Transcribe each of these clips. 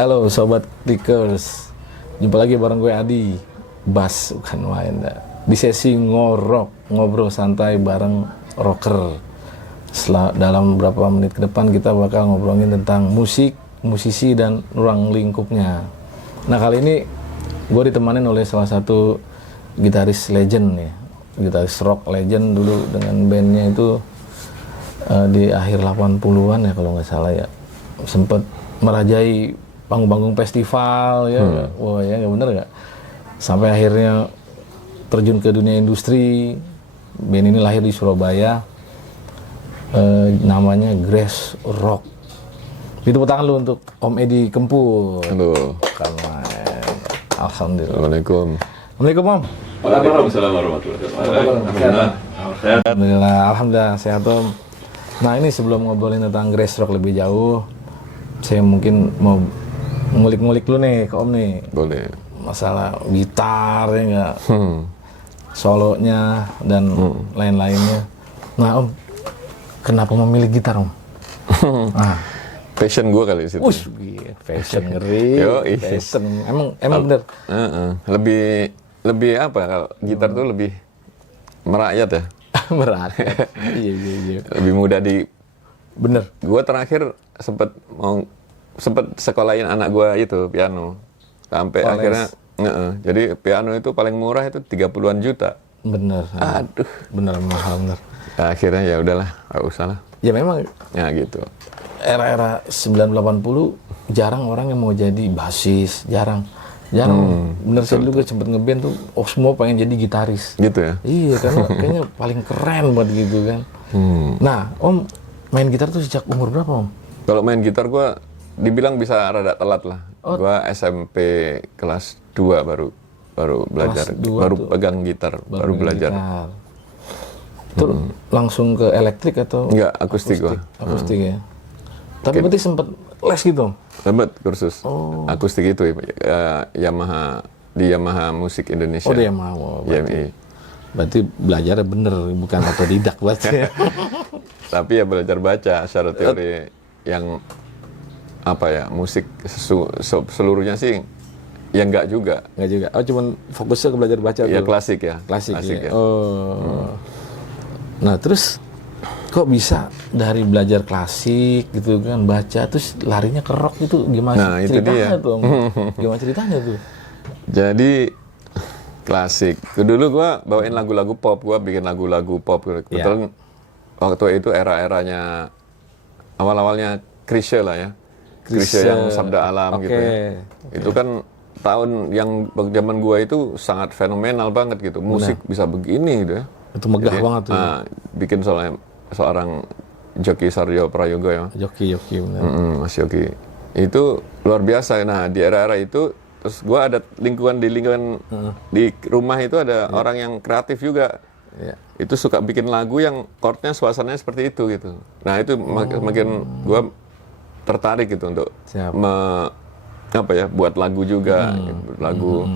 Halo Sobat Clickers, jumpa lagi bareng gue Adi, bass bukan main dah. Di sesi ngobrol santai bareng rocker. Dalam beberapa menit ke depan kita bakal ngobrolin tentang musik, musisi dan ruang lingkupnya. Nah kali ini gue ditemanin oleh salah satu gitaris legend nih, gitaris rock legend dulu dengan bandnya itu di akhir 80-an ya kalau nggak salah ya, sempet merajai panggung-panggung festival ya. Wah ya nggak bener nggak, sampai akhirnya terjun ke dunia industri. Band ini lahir di Surabaya, namanya Grace Rock. Itu tangan lu untuk Om Edi Kempul. Halo. Alhamdulillah. Assalamualaikum. Assalamualaikum Om. Waalaikumsalam warahmatullahi wabarakatuh. Alhamdulillah, alhamdulillah sehat Om. Nah ini sebelum ngobrolin tentang Grace Rock lebih jauh, saya mungkin mau ngulik-ngulik lu nih ke Om nih. Boleh. Masalah gitar ya nggak, solonya dan lain-lainnya. Nah Om, kenapa memilih gitar Om? Nah, Passion gue kali di situ. fashion ngeri. Yoi. Fashion. Emang bener. Lebih apa kalau gitar tuh lebih merakyat ya. Berat. Iya. Lebih mudah di. Bener. Gue terakhir sempet sekolahin anak gue itu piano. Sampai akhirnya jadi piano itu paling murah itu 30-an juta. Bener. Aduh. Bener mahal bener. Akhirnya ya udahlah, nggak usah lah. Ya memang Ya gitu. era-era 90-80 jarang orang yang mau jadi basis, jarang. Bener, saya dulu sempet ngeband tuh, semua pengen jadi gitaris. Gitu ya. Iya, karena kayaknya paling keren buat gitu kan. Nah, Om main gitar tuh sejak umur berapa Om? Kalau main gitar gue dibilang bisa rada telat lah. Gue SMP kelas 2 baru belajar, baru pegang gitar, baru belajar. Itu langsung ke elektrik atau? Enggak, akustik gue. Akustik ya. Tapi berarti sempet les gitu Om? Sempet kursus akustik itu Yamaha, di Yamaha Musik Indonesia. Oh di Yamaha. YMI. Berarti belajarnya bener, bukan otodidak berarti. Tapi ya belajar baca secara teori yang apa ya, musik seluruhnya sih ya enggak juga. Enggak juga. Oh cuman fokusnya ke belajar baca ya tuh. Klasik ya. Klasik ya. ya. Nah terus kok bisa dari belajar klasik gitu kan, baca terus larinya ke rock itu gimana ceritanya tuh? Gimana ceritanya tuh? Jadi klasik. Dulu gua bawain lagu-lagu pop, gua bikin lagu-lagu pop. Kebetulan waktu itu era-eranya awal-awalnya Chrisye lah ya. Chrisye yang Sabda Alam gitu ya. Itu kan tahun yang zaman gua itu sangat fenomenal banget gitu. Musik bisa begini gitu ya. Itu megah banget tuh. Bikin seorang Joki Saryo Prayogo ya. Joki benar. Mas Joki. Itu luar biasa. Nah, di era-era itu terus gua ada lingkungan di rumah itu ada orang yang kreatif juga. Yeah. Itu suka bikin lagu yang chordnya suasananya seperti itu gitu. Nah, itu makin gua tertarik gitu untuk buat lagu juga, lagu.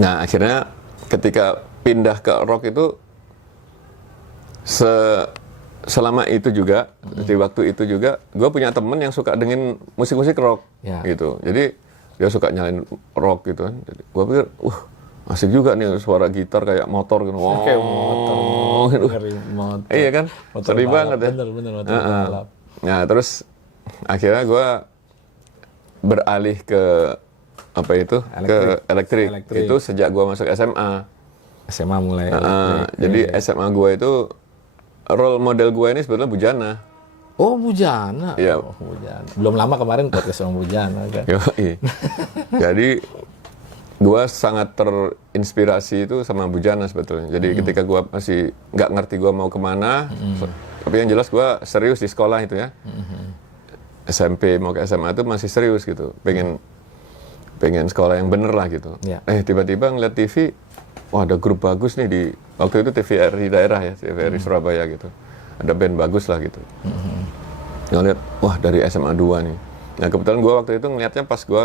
Nah, akhirnya ketika pindah ke rock itu selama itu juga, di waktu itu juga, gue punya temen yang suka dengerin musik-musik rock, gitu. Jadi dia suka nyalain rock gitu kan. Jadi gue pikir, asik juga nih suara gitar kayak motor gitu. Kayak motor. Iya kan, sedih banget ya. Bener motor balap. Nah terus akhirnya gue beralih ke elektrik. Itu sejak gue masuk SMA. SMA mulai. Jadi SMA gue itu role model gue ini sebetulnya Bujana. Oh Bujana. Iya. Bujana. Belum lama kemarin podcast sama Bujana kan. Jadi gue sangat terinspirasi itu sama Bujana sebetulnya. Jadi ketika gue masih nggak ngerti gue mau kemana, tapi yang jelas gue serius di sekolah itu ya. SMP mau ke SMA itu masih serius gitu. Pengen sekolah yang bener lah gitu. Tiba-tiba ngeliat TV, wah ada grup bagus nih di waktu itu TVRI daerah ya, TVRI Surabaya gitu. Ada band bagus lah gitu. Ngeliat, wah dari SMA 2 nih. Nah kebetulan gue waktu itu ngeliatnya pas gue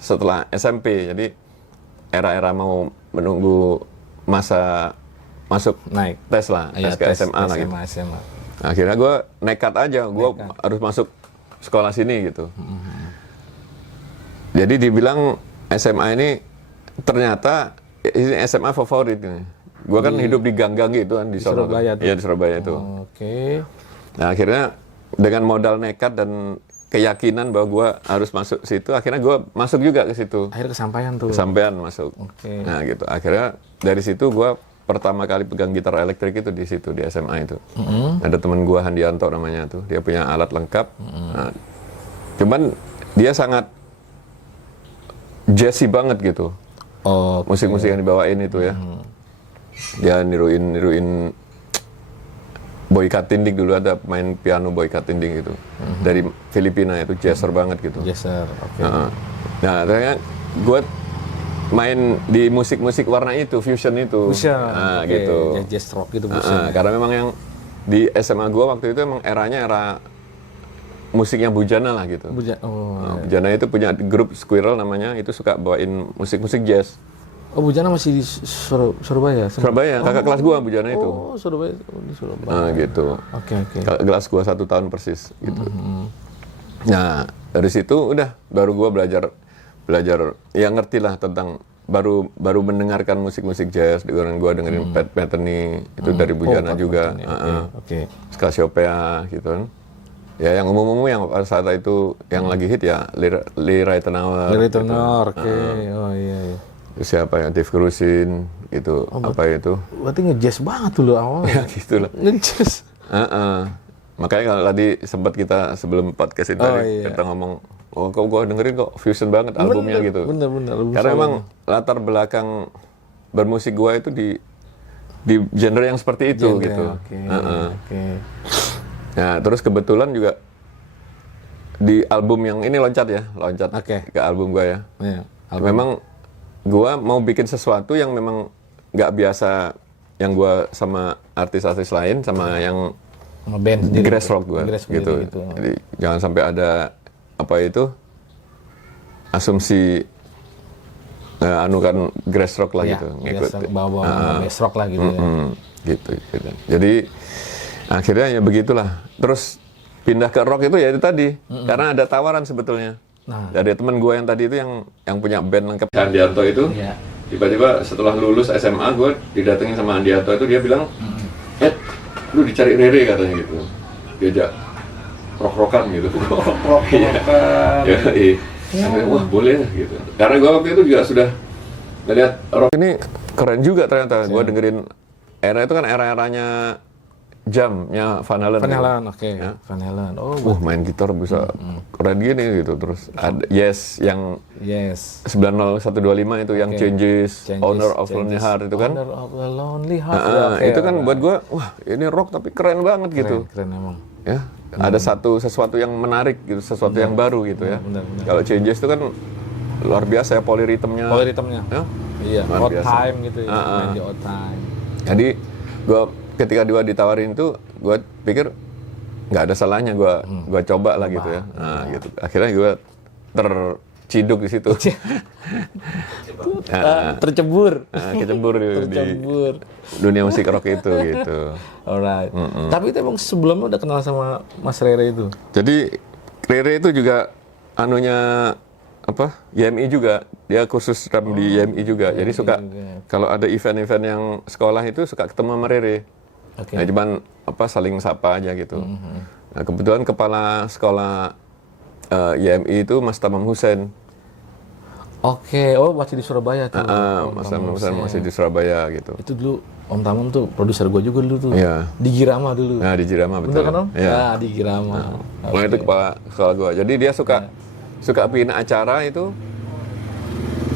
setelah SMP, jadi era-era mau menunggu masa masuk naik tes lah, tes ke SMA lah gitu. SMA. Akhirnya gue nekat aja, gue harus masuk sekolah sini gitu. Jadi dibilang SMA ini ternyata ini SMA favorit ini. Gua kan hidup di gang-gang gitu kan di sono tuh. Surabaya tuh? Iya di Surabaya itu. Oke. Nah akhirnya dengan modal nekat dan keyakinan bahwa gua harus masuk situ, akhirnya gua masuk juga ke situ. Akhirnya kesampaian tuh. Kesampean masuk. Oke. Nah gitu. Akhirnya dari situ gua pertama kali pegang gitar elektrik itu di situ di SMA itu. Ada teman gua Handianto namanya tuh. Dia punya alat lengkap. Nah, cuman dia sangat jazzy banget gitu. Oh, Musik-musik yang dibawain itu ya. Dia niruin Boy Katinding dulu, ada main piano Boy Katinding gitu. Dari Filipina itu jazzer banget gitu. Jazzer. Oke. Nah, ternyata gue main di musik-musik warna itu, fusion itu. Fusion. Nah, Oke. gitu. Jazz rock gitu fusion. Karena memang yang di SMA gue waktu itu emang eranya era musiknya Bujana lah gitu. Nah, Bujana itu punya grup Squirrel namanya, itu suka bawain musik-musik jazz. Oh, Bujana masih di Surabaya? Surabaya, kakak kelas gua Bujana itu. Oh, Surabaya. Di Surabaya. Nah, gitu. Oke. Kakak kelas gua 1 tahun persis gitu. Nah, dari situ udah baru gua belajar ya ngerti lah tentang baru mendengarkan musik-musik jazz. Gua dengerin Pat Metheny itu dari Bujana Pat juga. Metheny, oke. Cassiopeia gitu kan. Ya yang umum-umum yang pada saat itu yang lagi hit ya Lee Ritenour. Dari tenor, oke. Oh iya. Siapa ya, Dave Grusin gitu, apa itu? Berarti nge-jazz banget dulu awalnya. Ya gitu lah. Nge-jazz. Makanya kalau tadi sempat kita sebelum podcast ini tadi kita ngomong, oh kok gua dengerin kok fusion banget albumnya gitu. Bener. Karena emang latar belakang bermusik gua itu di genre yang seperti itu gitu. Oke. Nah terus kebetulan juga di album yang ini loncat ke album gua ya. Iya. Memang gua mau bikin sesuatu yang memang nggak biasa yang gua sama artis-artis lain sama yang Nge-band sendiri. grass rock gua gitu. Jadi jangan sampai ada apa itu asumsi anu kan grass rock lah gitu, ngikut bawa grass rock lah gitu ya. gitu. Jadi akhirnya ya begitulah. Terus pindah ke rock itu ya itu tadi karena ada tawaran sebetulnya. Nah, Dari teman gue yang tadi itu yang punya band lengkap. Andianto itu, tiba-tiba setelah lulus SMA gue didatengin sama Andianto itu, dia bilang, lu dicari Rere katanya gitu, diajak rock-rockan gitu. Iya. Wah boleh gitu. Karena gue waktu itu juga sudah ngeliat rock ini keren juga ternyata. Gue dengerin era itu kan era-eranya Jamnya Van Halen. Van Halen, oke. Van Halen. Oh, main gitar bisa keren gini gitu. Terus ada Yes yang 90125 itu yang Changes, Owner of Lonely Heart itu kan. Owner of the Lonely Heart. Itu kan buat gua, wah ini rock tapi keren banget gitu. Keren emang. Ya, ada sesuatu yang menarik gitu, sesuatu yang baru gitu ya. Kalau Changes itu kan luar biasa ya polyrhythmnya. Ya? Iya, Luar odd biasa. time gitu ya. Main di odd time. Jadi ketika gua ditawarin itu, gua pikir nggak ada salahnya gua coba lah gitu ya. Nah, gitu. Akhirnya gua terciduk di situ. Tercebur. Kecebur di dunia musik rock itu gitu. Alright. Tapi itu emang sebelumnya udah kenal sama Mas Rere itu. Jadi Rere itu juga anunya apa? YMI juga. Dia kursus drum di YMI juga. Jadi suka kalau ada event-event yang sekolah itu suka ketemu sama Rere. Nah, cuman saling sapa aja gitu. Nah, kebetulan kepala sekolah YMI itu Mas Tamam Hussein. Oke, masih di Surabaya tuh. Mas Tamam Hussein masih di Surabaya gitu. Itu dulu Om Tamam tuh produser gue juga dulu tuh. Iya. Di Girama dulu. Nah, di Girama betul. Betul kan Om? Iya. Nah, di Girama. Itu kepala sekolah gue. Jadi dia suka bikin acara itu.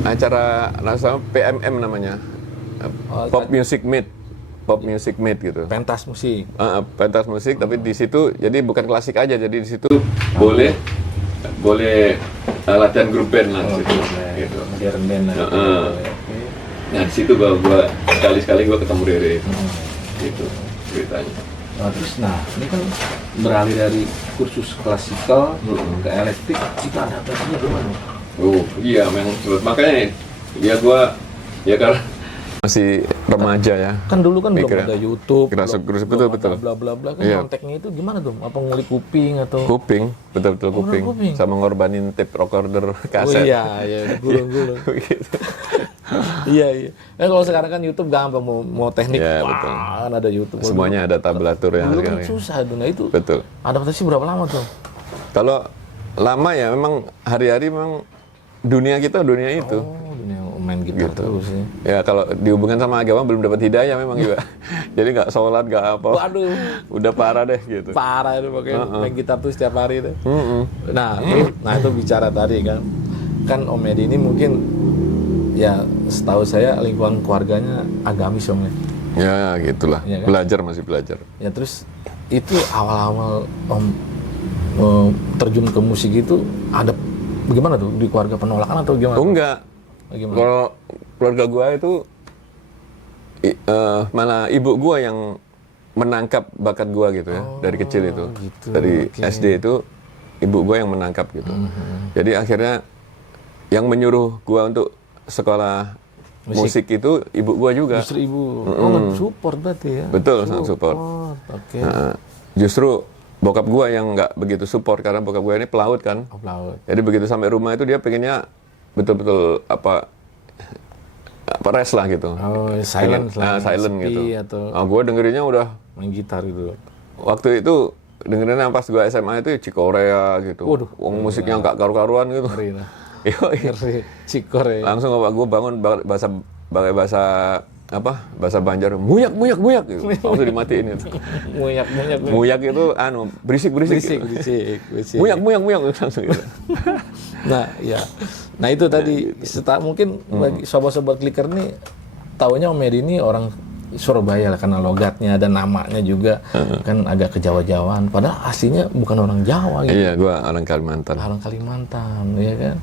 Acara sama PMM namanya. Pop Music Meet gitu. Pentas musik. Pentas musik, tapi di situ jadi bukan klasik aja, jadi di situ boleh latihan grup band lah di situ. Gitu. Modern band lah. Nah di situ gua sekali-sekali gua ketemu Rere. Gitu ceritanya. Nah, terus ini kan beralih dari kursus klasikal ke elektrik, itu adaptasinya gimana? Oh iya, memang makanya ya gua karena masih remaja ya. Kan dulu kan belum Mikirnya. ada YouTube, Gerasuk-gerusuk, belum betul. ada bla bla bla kan. Iya. Kontaknya itu gimana tuh? Apa ngulik kuping atau? Kuping, betul-betul kuping. kuping. Sama ngorbanin tape recorder Oh kaset. iya, gulung-gulung. Gitu. Iya. Nah, kalau sekarang kan YouTube gampang mau teknik, Iya, wah, betul. kan ada YouTube. Kalau Semuanya ada tablatur ya dulu kan sekarang. susah tuh. Nah itu Betul. adaptasi berapa lama tuh? Kalau lama ya memang hari-hari memang dunia kita dunia itu. Oh, dunia main gitar Gitu. terus ya. Ya kalau dihubungkan sama agama belum dapat hidayah memang juga. Jadi nggak sholat nggak apa. Waduh, Udah parah deh gitu. parah itu pakai main gitar tuh setiap hari tuh. Mm-mm. Nah itu bicara tadi kan Om Edi ini mungkin ya setahu saya lingkungan keluarganya agamis Om ya. Ya gitulah. Iya kan? Belajar masih belajar. Ya terus itu awal-awal Om terjun ke musik itu ada bagaimana tuh di keluarga penolakan atau gimana? Oh enggak. Gimana? Kalau keluarga gua itu malah ibu gua yang menangkap bakat gua gitu ya dari kecil itu. gitu, Dari oke. SD itu ibu gua yang menangkap gitu. Jadi akhirnya yang menyuruh gua untuk sekolah musik itu ibu gua juga. Justru ibu support berarti ya. Betul, sangat support. Oke. Nah, justru bokap gua yang nggak begitu support karena bokap gua ini pelaut kan. Upload. Jadi begitu sampai rumah itu dia pengennya betul-betul apa rest lah gitu. Oh, silent lah. Silent sepi gitu. atau Gue dengerinnya udah main gitar gitu. waktu itu dengerinnya pas gue SMA itu Cikorea gitu. Waduh. Wong musiknya nggak karu-karuan gitu. Ngeri lah. Yoi. Ngeri. Cikor ya. Langsung bapak gue bangun bahasa Banjar, muyak gitu. Langsung dimatiin itu. Munyak. Muyak itu berisik Berisik. gitu. Muyak langsung gitu. Nah, ya. Nah, itu tadi mungkin bagi sobat-sobat kliker nih taunya Om Edi ini orang Surabaya lah karena logatnya dan namanya juga kan agak kejawa-jawaan. Padahal aslinya bukan orang Jawa gitu. Iya, gue orang Kalimantan. Orang Kalimantan, ya kan.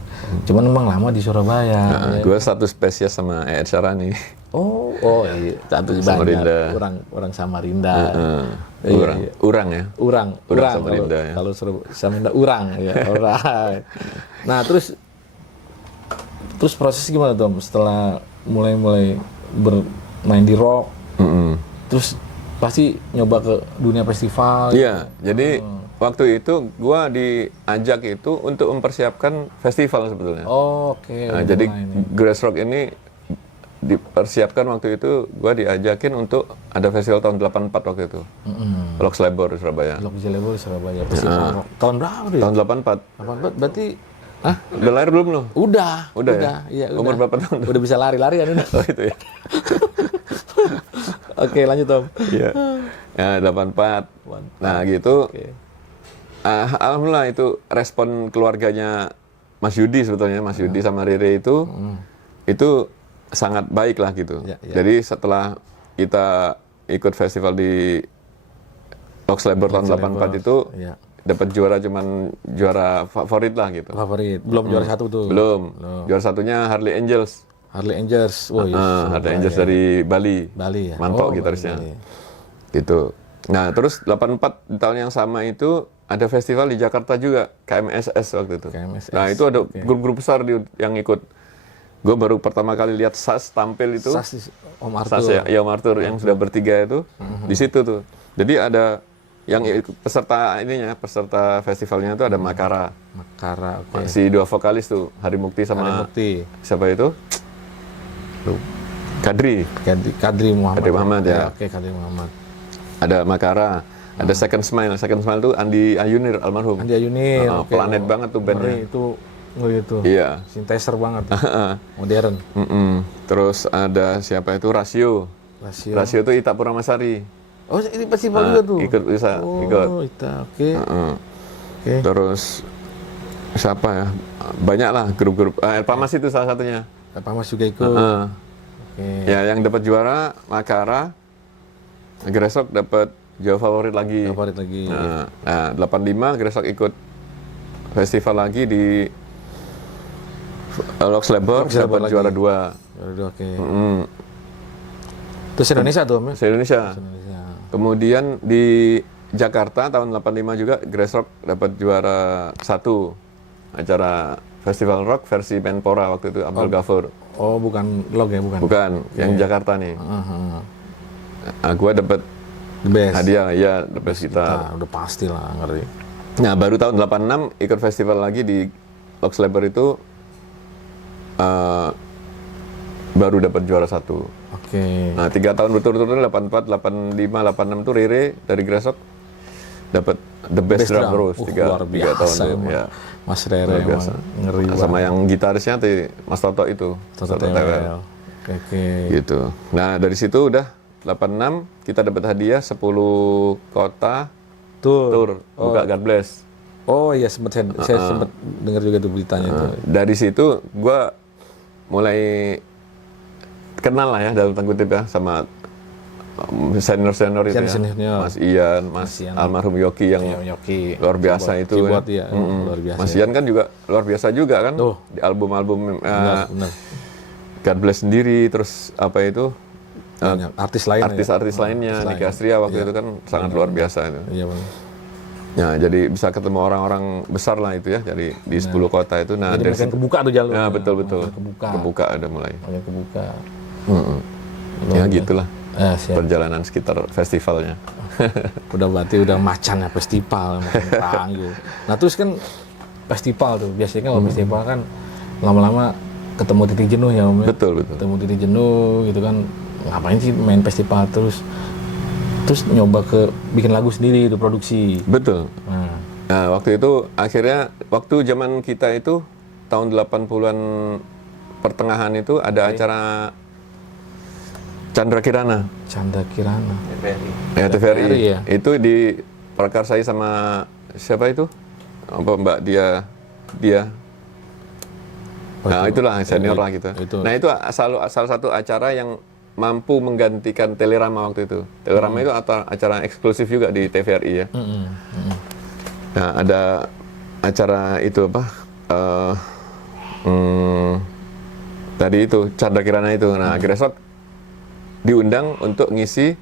Cuman memang lama di Surabaya. ya. Gue satu spesies sama Ed Sharani. Oh iya. Satu Samarinda. banyak orang Samarinda. Urang ya. Urang Samarinda, ya. kalau Samarinda urang ya. Alright. Nah, terus proses gimana Tom setelah mulai bermain di rock? Terus pasti nyoba ke dunia festival. Iya, jadi waktu itu gua diajak itu untuk mempersiapkan festival sebetulnya. Oh, oke. Nah, jadi Grass Rock ini dipersiapkan waktu itu gua diajakin untuk ada festival tahun 84 waktu itu. Rock Slabor di Surabaya. Blok Jelebol Surabaya festival rock. Tahun berapa dia? Tahun 84. 84 berarti Udah lahir belum lo? Udah ya? Iya, Umur berapa tahun? Udah bisa lari-larian udah. Oh itu ya. Oke, lanjut Tom. Iya. Ya, 84. Nah, gitu. Oke. Alhamdulillah itu respon keluarganya Mas Yudi sebetulnya, Mas Yudi sama Rere itu sangat baik lah gitu. Ya, ya. Jadi setelah kita ikut festival di Rock Slabor tahun 84 itu Ya. dapat juara favorit lah gitu. Favorit. Belum juara satu tuh. Belum. Juara satunya Harley Angels. Harley Angels. Oh, iya. Harley Angels dari Bali. Bali ya. Manto Oh, gitarisnya. Bali. Gitu. Nah, terus 84 di tahun yang sama itu ada festival di Jakarta juga, KMSS waktu itu. KMSS, Nah, itu ada grup-grup besar yang ikut. Gue baru pertama kali lihat SAS tampil itu. Sas Om Arthur. SAS ya, Om Arthur yang sudah bertiga itu di situ tuh. Jadi ada yang peserta festivalnya itu ada Makara. Makara. Oke. Si dua vokalis tuh, Hari Mukti sama Mukti. siapa itu? Kadri. Kadri Muhammad. Kadri Muhammad, ya. Oke, Kadri Muhammad. Ada Makara, ada Second Smile. Second Smile tuh Andi Ayunir almarhum. Andi Ayunir. oke. Planet banget tuh bandnya. Ngeri, itu itu. Iya. Synthesizer banget. Modern. Terus ada siapa itu Rasio. Rasio tuh Ita Puramasari. Oh, ini festival juga tuh. Ikut bisa ikut. Oh, Ita. Oke. Oke. Terus siapa ya? Banyak lah grup-grup. Elpamas itu salah satunya. Pak Mas juga ikut. Oke. Ya, yang dapat juara Makara. Gresok dapat juara favorit lagi. Favorit lagi. Nah, 85 Gresok ikut festival lagi di Rock Slabor, dapat juara 2. Juara 2, oke. Terus Indonesia tuh, Om? Se-Indonesia. Indonesia. Kemudian di Jakarta tahun 85 juga Gresok dapat juara 1 acara Festival Rock versi Menpora waktu itu Abdul Ghafur. Oh, bukan log ya, bukan. Bukan, yang Jakarta nih. Nah, gue dapet The best. hadiah, ya the best gitar. Udah pasti lah, ngeri. Nah, baru tahun 86 ikut festival lagi di Lox Labor itu baru dapat juara 1. Oke. Nah, 3 tahun berturut-turut 84, 85, 86 tuh Rere dari Gresok dapat the best drum terus luar 3 biasa tahun tuh. emang. Ya, Mas Rere luar emang biasa. ngeri Sama banget. yang gitarisnya tuh Mas Toto itu, Toto Tewel. Tewel. Oke. Gitu. Nah, dari situ udah 86 kita dapat hadiah 10 kota tour buka God Bless. Oh iya, saya sempat dengar juga tuh beritanya tuh. Dari situ gua mulai kenal lah ya dalam tanda kutip ya sama senior-senior itu ya. Senior. Mas Ian, Mas Ian. almarhum Yoki yang Yoki. luar biasa itu. Keyboard ya. ya, luar biasa. Mas Ian kan juga luar biasa juga kan. Tuh. Di album-album Benar. God Bless sendiri, terus apa itu Banyak artis lain. artis-artis lainnya, artis Niki lain. Astria waktu itu kan sangat luar biasa itu. Iya, Bang. Ya, jadi bisa ketemu orang-orang besar lah itu ya, jadi di 10 kota itu. Nah, Jadi dari makin kebuka tuh jalur. Nah, betul. Kebuka. Kebuka ada mulai. Makin kebuka. Ya gitulah Siap. perjalanan sekitar festivalnya. Udah berarti udah macan ya festival, makin tangguh. Nah terus kan festival tuh biasanya kan kalau festival kan lama-lama ketemu titik jenuh ya Om. Betul. Ketemu titik jenuh gitu kan, ngapain sih main festival terus nyoba ke bikin lagu sendiri itu produksi. Betul. Nah, Nah, waktu itu akhirnya waktu zaman kita itu tahun 80-an pertengahan itu ada acara Chandra Kirana. Chandra Kirana. Ya, TVRI. ya? Itu diprakarsai sama siapa itu? Apa Mbak dia. Nah, itulah senior lah gitu. itu. Nah, itu salah satu acara yang mampu menggantikan Telerama waktu itu. Telerama itu acara eksklusif juga di TVRI ya. Nah, ada acara itu apa? Tadi itu Chandra Kirana itu. Nah, Gresok diundang untuk ngisi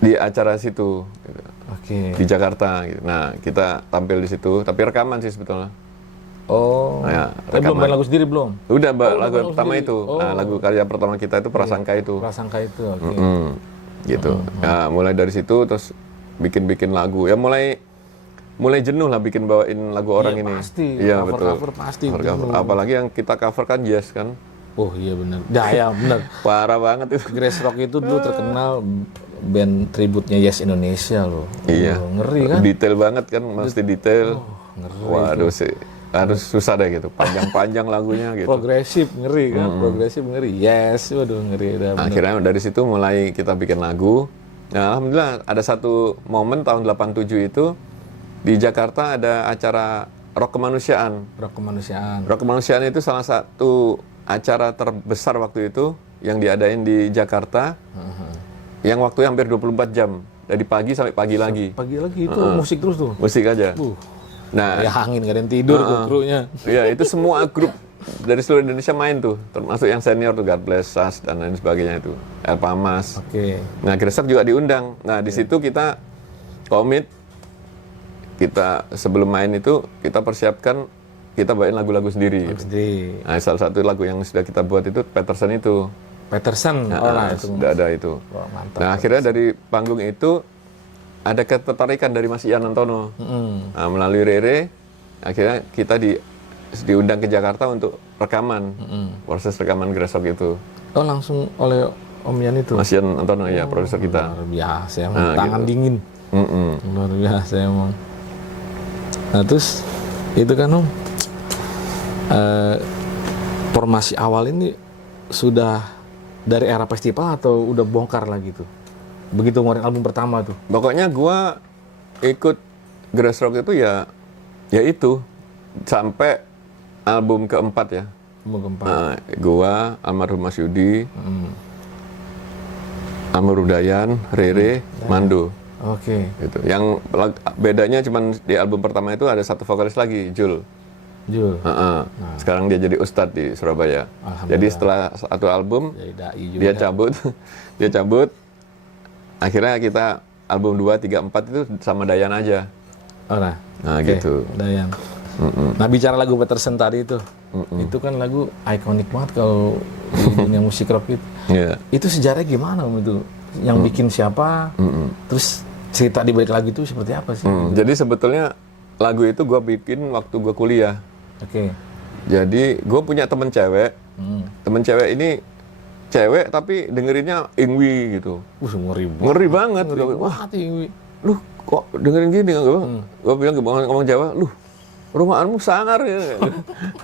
di acara situ gitu, Oke. di Jakarta gitu. Nah, kita tampil di situ, tapi rekaman sih sebetulnya. Oh. Nah, ya, Tapi belum main lagu sendiri belum? Udah, Mbak, lagu lagu pertama sendiri. itu. Nah, lagu karya pertama kita itu Prasangka itu. Prasangka itu. Oke. Gitu. Nah, mulai dari situ terus bikin lagu. Ya mulai jenuh lah bikin bawain lagu orang ini. Pasti. Iya, Cover pasti. Cover. jenuh. Apalagi yang kita cover kan jazz kan. Oh iya benar. Ya benar. Parah banget itu. Grace Rock itu dulu terkenal band tributnya Yes Indonesia loh. Iya. Oh, ngeri kan? Detail banget kan, mesti detail. Ngeri. Waduh sih. Harus susah deh gitu. Panjang-panjang lagunya gitu. Progresif ngeri kan? Progresif ngeri. Yes, waduh ngeri dah. bener. Akhirnya dari situ mulai kita bikin lagu. Nah, alhamdulillah ada satu momen tahun 87 itu di Jakarta ada acara Rock Kemanusiaan. Rock kemanusiaan. Rock Kemanusiaan itu salah satu acara terbesar waktu itu yang diadain di Jakarta. Yang waktunya hampir 24 jam. Dari pagi sampai pagi lagi. Pagi lagi itu musik terus tuh. Musik aja. Nah, Ya angin gak ada yang tidur tuh krunya. ya itu semua grup dari seluruh Indonesia main tuh, termasuk yang senior tuh God Bless Us dan lain sebagainya itu, El Pamas. Oke. Nah, Gresok juga diundang. Nah, di situ kita komit, kita sebelum main itu kita persiapkan kita bawain lagu-lagu sendiri. Sendiri. Nah, salah satu lagu yang sudah kita buat itu Peterson itu. Peterson. Nah, itu. sudah ada itu. Wah, mantap. Nah, akhirnya dari panggung itu ada ketertarikan dari Mas Ian Antono. Nah, melalui Rere, akhirnya kita diundang ke Jakarta untuk rekaman, proses rekaman Gresok itu. Oh langsung oleh Om Yan itu. Mas Ian Antono ya, produser kita. Luar biasa emang. Nah, Tangan gitu. dingin. Luar biasa emang. Nah terus itu kan Om, formasi awal ini sudah dari era festival atau udah bongkar lagi tuh? Begitu ngeluarin album pertama tuh. Pokoknya gua ikut Gresok itu ya itu sampai album keempat ya. Album keempat. Nah, gua, almarhum Mas Yudi, Amur Udayan, Rere, Mando. Oke. Gitu. Yang bedanya cuman di album pertama itu ada satu vokalis lagi, Jul. Jul. Sekarang dia jadi ustadz di Surabaya. Jadi setelah satu album Jadi dai juga. dia cabut. Akhirnya kita album 2, 3, 4 itu sama Dayan aja. Oh nah. Nah, Oke, gitu. Dayan. Nah bicara lagu Peterson tadi itu kan lagu ikonik banget kalau di dunia musik rock itu. Iya. Itu sejarahnya gimana Om itu? Yang bikin siapa? Terus cerita di balik lagu itu seperti apa sih? Jadi sebetulnya lagu itu gue bikin waktu gue kuliah. Oke. Jadi gue punya temen cewek. Temen cewek ini cewek tapi dengerinnya Ingwi gitu. Ngeri banget. Ngeri banget. Wah, Ingwi. Lu kok dengerin gini? Gue bilang ngomong Jawa, lu rumahanmu sangar ya.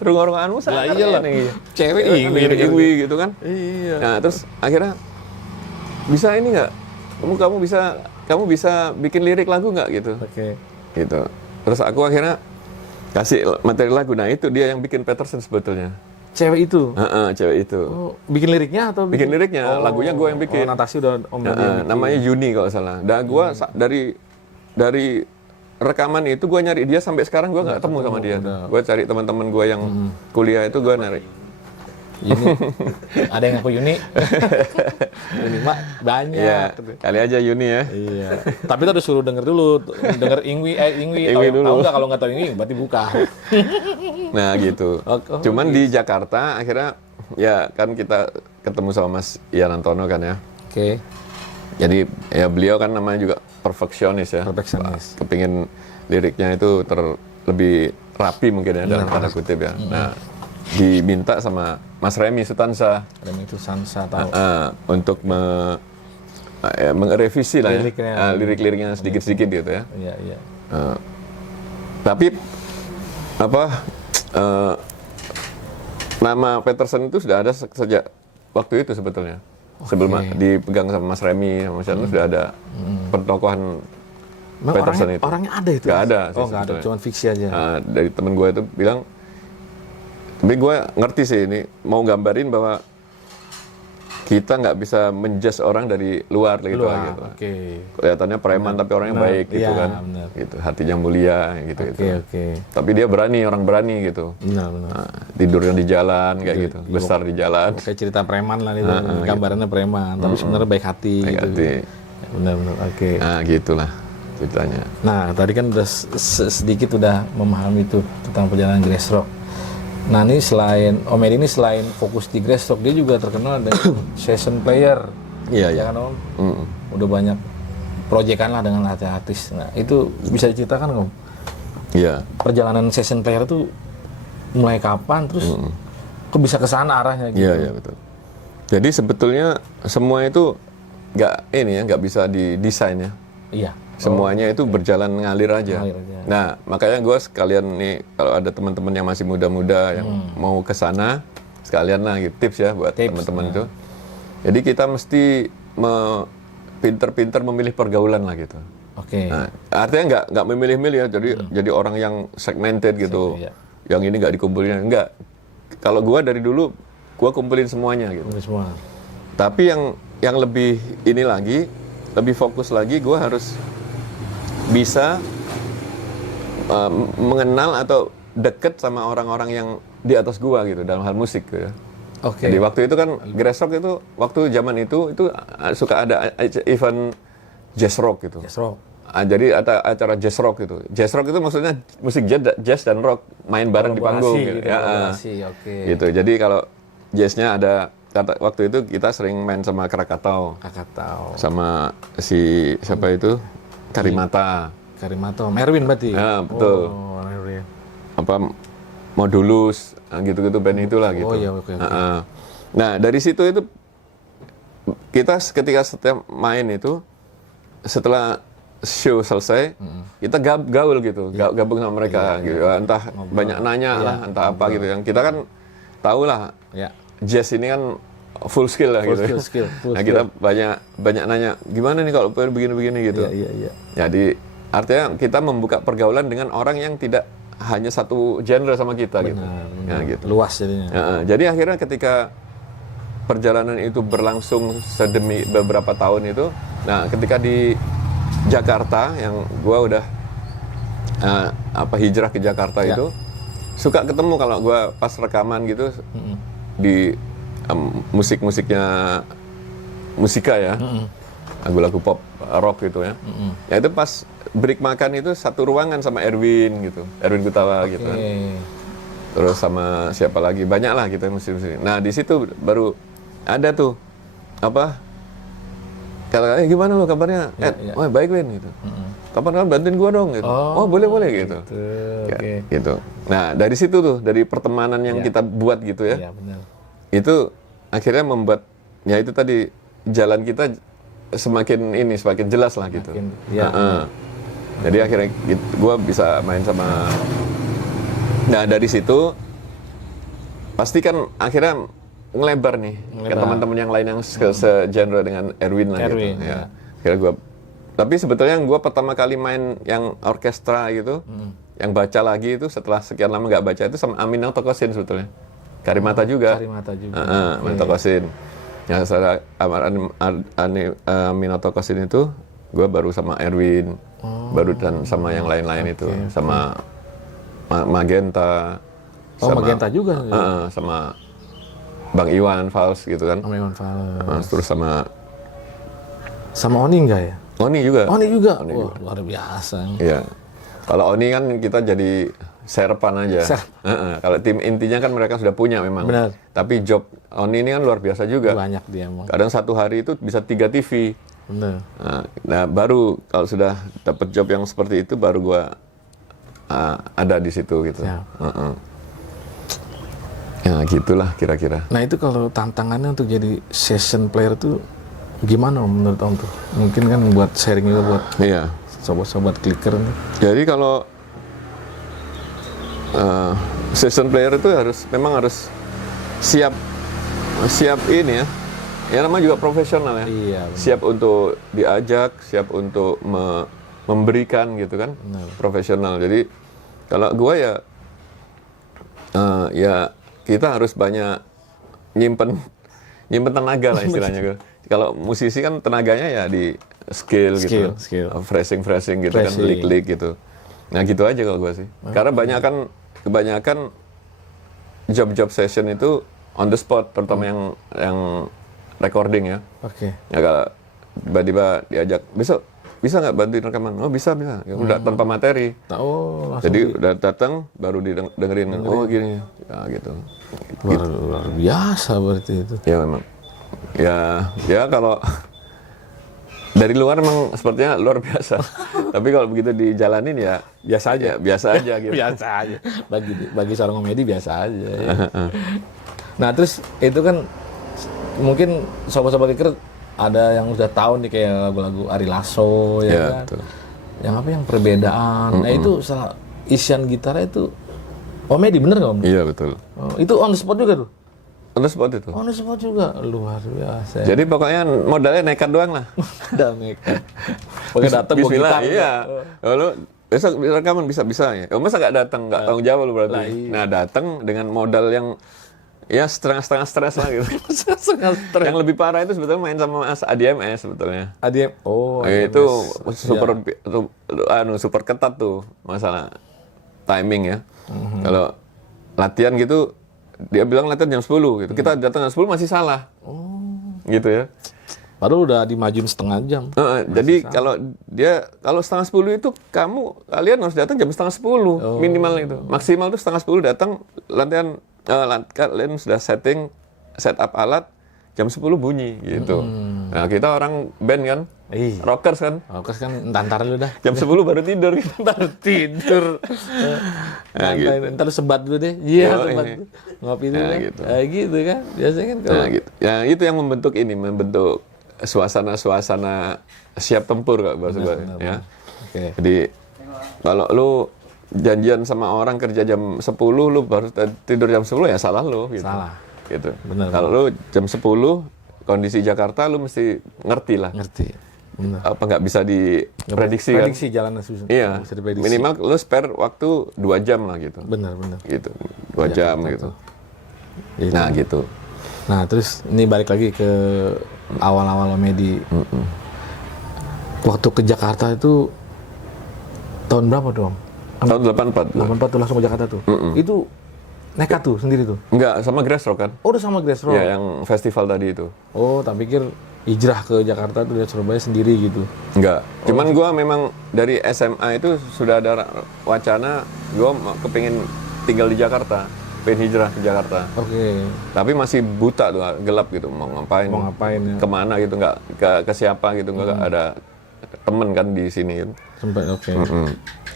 Rumah-rumahanmu sangar. Iyalah. Ya. Cewek Ingwi gitu kan. Iya. Nah terus akhirnya bisa ini nggak? Kamu bisa bikin lirik lagu nggak gitu? Oke. Gitu. Terus aku akhirnya kasih materi lagu. Nah itu dia yang bikin Peterson sebetulnya. Cewek itu? Cewek itu. Oh, bikin liriknya atau bikin liriknya? Lagunya gue yang bikin. Natasi udah Om Dodi yang bikin. Namanya Yuni kalau salah. Dan gue dari rekaman itu gue nyari dia sampai sekarang gue nggak ketemu sama dia. Gue cari teman-teman gue yang kuliah itu gue nyari. Yuni. Ada yang ngaku Yuni? Yuni mak banyak. Iya, kali aja Yuni ya. Iya. Tapi kita udah suruh denger dulu, denger Ingwi dulu. Tahu nggak kalau nggak tahu Ingwi berarti buka. Nah gitu. Cuman di Jakarta akhirnya ya kan kita ketemu sama Mas Ian Antono kan ya. Oke. Jadi ya beliau kan namanya juga perfeksionis ya. Perfeksionis. Kepingin liriknya itu lebih rapi mungkin ya dalam tanda kutip ya. Nah diminta sama Mas Remi Sutansa. Remi Sutansa tahu. Untuk merevisi lah ya lirik-liriknya sedikit-sedikit gitu ya. Iya iya. Tapi nama Peterson itu sudah ada sejak waktu itu sebetulnya. Sebelum dipegang sama Mas Remi sama Mas Anu sudah ada pentokohan Peterson itu. Orangnya ada itu? Gak ada. Oh nggak ada, cuma fiksi aja. Dari temen gue itu bilang, tapi gue ngerti sih ini mau gambarin bahwa kita nggak bisa menjudge orang dari luar gitu. Kelihatannya preman tapi orangnya baik gitu kan. Benar. Gitu, hatinya mulia gitu. Oke. Tapi dia orang berani gitu. Benar. Tidurnya di jalan kayak gitu, besar di jalan. Kayak cerita preman lah itu, gambarannya preman, tapi sebenarnya baik hati gitu. Benar. Oke. Nah, gitulah ceritanya. Nah, tadi kan udah sedikit udah memahami itu tentang perjalanan Grass Rock. Nah, ini Om Edi ini selain fokus di Grass Rock, dia juga terkenal dengan session player. Iya. Kan Om? Udah banyak proyekan lah dengan artis. Nah, itu bisa diceritakan Om? Iya. Perjalanan session player itu mulai kapan, terus kok bisa ke sana arahnya gitu? Iya, betul. Jadi sebetulnya semua itu nggak bisa didesain ya. Iya. Semuanya itu berjalan ngalir aja. Nah, makanya gue sekalian nih kalau ada teman-teman yang masih muda-muda yang mau ke sana, sekalian lah gitu, tips ya buat teman-teman itu. Jadi kita mesti pinter-pinter memilih pergaulan lah gitu. Oke. Nah, artinya nggak memilih-milih ya. Jadi orang yang segmented gitu. Yang ini nggak dikumpulin, enggak. Kalau gue dari dulu gue kumpulin semuanya gitu. Semua. Tapi yang lebih ini lagi, lebih fokus lagi, gue harus bisa mengenal atau deket sama orang-orang yang di atas gua gitu dalam hal musik gitu ya. Oke. Jadi waktu itu kan Grass Rock itu waktu zaman itu suka ada event jazz rock gitu. Jazz rock. Jadi ada acara jazz rock gitu. Jazz rock itu maksudnya musik jazz dan rock main bareng di panggung gitu. Oke. Gitu. Jadi kalau jazznya ada waktu itu kita sering main sama Krakatau. Sama si siapa itu? Karimata, Erwin berarti? Ya, betul. Oh, Erwin. Modulus, gitu-gitu band itulah gitu. Oh iya, oke. Nah, dari situ itu, kita ketika setiap main itu, setelah show selesai, kita gaul gitu, gabung sama mereka gitu. Entah ngobrol. Banyak nanya lah, entah apa gitu. Yang kita kan tahu lah, jazz ini kan full skill lah gitu. Nah kita banyak nanya gimana nih kalau begini-begini gitu. Iya. Jadi artinya kita membuka pergaulan dengan orang yang tidak hanya satu genre sama kita gitu. Nah, gitu. Luas jadinya. Jadi akhirnya ketika perjalanan itu berlangsung sedemi beberapa tahun itu, nah ketika di Jakarta yang gua udah hijrah ke Jakarta itu suka ketemu kalau gua pas rekaman gitu di musik-musiknya Musika ya, lagu-lagu pop rock gitu ya. Ya itu pas break makan itu satu ruangan sama Erwin gitu, Erwin Gutawa gitu kan. Terus sama siapa lagi, banyak lah gitu musisi. Nah di situ baru ada tuh apa? Kata gimana lo kabarnya? Wah baik Win gitu. Kapan bantuin gua dong gitu. Oh boleh gitu. Ya, gitu. Nah dari situ tuh, dari pertemanan yang kita buat gitu ya. Iya benar. Itu akhirnya membuat ya itu tadi jalan kita semakin jelas lah gitu. Jadi akhirnya gue bisa main sama. Nah dari situ pasti kan akhirnya ngelebar nih ke teman-teman yang lain yang segenre dengan Erwin lah gitu. Ya. Akhirnya gue. Tapi sebetulnya gue pertama kali main yang orkestra gitu, yang baca lagi itu setelah sekian lama nggak baca itu sama Aminah Tokosin sebetulnya. Karimata juga. Aminah Tokosin. Yang setelah Aminah Tokosin itu, gue baru sama Erwin, baru dan sama yang lain-lain itu, sama Magenta. Magenta juga. Sama Bang Iwan Fals gitu kan. Iwan Fals. Terus sama Oni enggak ya? Oni juga. Wah, luar biasa. Iya. Kalau Oni kan kita jadi serpan aja. Kalau tim intinya kan mereka sudah punya memang. Benar. Tapi job Oni ini kan luar biasa juga. Banyak dia emang. Kadang satu hari itu bisa 3 TV. Benar. Nah baru kalau sudah dapat job yang seperti itu baru gua ada di situ gitu. Ya gitulah kira-kira. Nah itu kalau tantangannya untuk jadi session player tuh gimana menurut Om tuh? Mungkin kan buat sharing juga buat sobat-sobat clicker nih. Jadi kalau session player itu memang harus siap ini ya. Ya namanya juga profesional ya. Iya, siap untuk diajak, siap untuk memberikan gitu kan. Profesional. Jadi kalau gua ya kita harus banyak nyimpen tenaga lah istilahnya. Kalau musisi kan tenaganya ya di skill. Phrasing gitu kan, lick gitu. Nah gitu aja kalau gue sih. Karena kebanyakan job session itu on the spot, terutama yang recording ya. Ya kalau tiba-tiba diajak, besok bisa nggak bantuin rekaman? Oh bisa. Ya, udah tanpa materi. Jadi udah datang baru dengerin. Oh gini. Ya gitu. Luar biasa berarti itu. Ya memang. Ya kalau dari luar memang sepertinya luar biasa. Tapi kalau begitu dijalanin ya biasa aja. Ya, biasa aja gitu. Biasa aja. Bagi seorang komedi biasa aja. Ya. Nah, terus itu kan mungkin sobat-sobat clicker ada yang udah tahu nih kayak lagu-lagu Ari Lasso ya kan. Betul. Yang perbedaan. Nah, itu salah isian gitarnya itu komedi bener nggak Om? Iya, betul. Itu on the spot juga tuh? On the spot itu. On the spot juga, luar biasa. Jadi pokoknya modalnya nekat doang lah. Udah nekat. Pakai datang bawa gitar. Iya. Lalu besok rekaman bisa ya. Masa nggak datang, nggak tanggung jawab lu berarti. Nah datang dengan modal yang ya setengah stres lah gitu. Setengah stres. Yang lebih parah itu sebetulnya main sama ADMS sebetulnya. ADMS. Itu super ketat tuh masalah timing ya. Kalau latihan gitu dia bilang latihan jam 10 gitu. Kita datang jam 10 masih salah. Gitu ya. Padahal udah dimajuin setengah jam. Jadi kalau setengah 10 itu kalian harus datang jam setengah 10 minimal itu. Maksimal itu setengah 10 datang latihan kalian sudah set up alat jam 10 bunyi gitu. Nah, kita orang band kan. Rockers kan ntar lu dah. Jam 10 baru tidur gitu. Ntar tidur. Gitu. Ntar sebat dulu deh. Iya, sebat. Ngopi dulu kan. Gitu. Gitu kan. Biasanya kan kalau gitu. Ya itu yang membentuk suasana siap tempur Kak bahasa gue ya. Jadi kalau lu janjian sama orang kerja jam 10 lu baru tidur jam 10 ya salah lu gitu. Salah. Gitu. Kalau lu jam 10 kondisi Jakarta lu mesti ngerti lah. Benar. Apa nggak bisa diprediksi kan? Prediksi jalannya susah. Iya. Minimal lu spare waktu 2 jam lah gitu. Benar. Gitu. 2 jam gitu. Nah gitu. Nah terus ini balik lagi ke awal-awal Medi. Waktu ke Jakarta itu tahun berapa dong? Tahun 84. 84 tuh langsung ke Jakarta tuh. Itu nekat tuh sendiri tuh? Enggak, sama Grassrock kan? Oh udah sama Grassrock? Iya, yang festival tadi itu. Oh tak pikir hijrah ke Jakarta tuh dari Surabaya sendiri gitu. Enggak. Cuman gue memang dari SMA itu sudah ada wacana gue kepingin tinggal di Jakarta, pengen hijrah ke Jakarta. Oke. Tapi masih buta tuh, gelap gitu, mau ngapain ya. Kemana gitu, nggak ke siapa gitu, nggak ada temen kan di sini gitu. Sempat oke.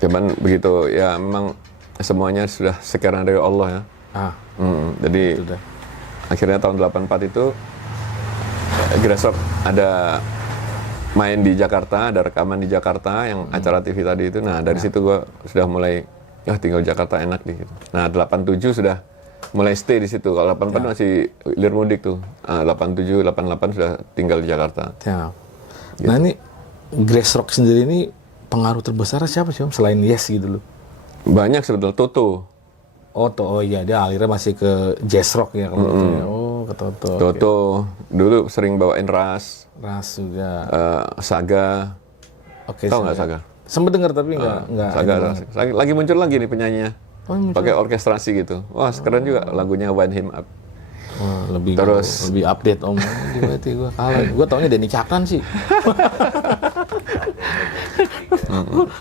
Cuman begitu ya, memang semuanya sudah sekarang dari Allah ya. Jadi Sudah. akhirnya tahun 84 itu Grassrock ada main di Jakarta, ada rekaman di Jakarta yang acara TV tadi itu. Nah dari situ gue sudah mulai tinggal di Jakarta enak nih gitu. Nah 87 sudah mulai stay di situ. Kalau 84 masih hilir mudik tuh. 87, 88 sudah tinggal di Jakarta. Ya. Nah ini Grassrock sendiri ini pengaruh terbesar siapa sih Om selain Yes gitu loh? Banyak sebetulnya. Toto. Oh iya, dia akhirnya masih ke jazz rock ya kalau Toto ya. Oh ke Toto. Toto dulu sering bawain Ras juga. Saga. Oke. Tahu nggak Saga? Sempet dengar tapi nggak. Saga lagi muncul lagi nih penyanyinya. Muncul. Pakai orkestrasi gitu. Wah keren juga lagunya Wind Him Up. Lebih Terus lebih update Om. Berarti gue taunya Denny Caknan sih.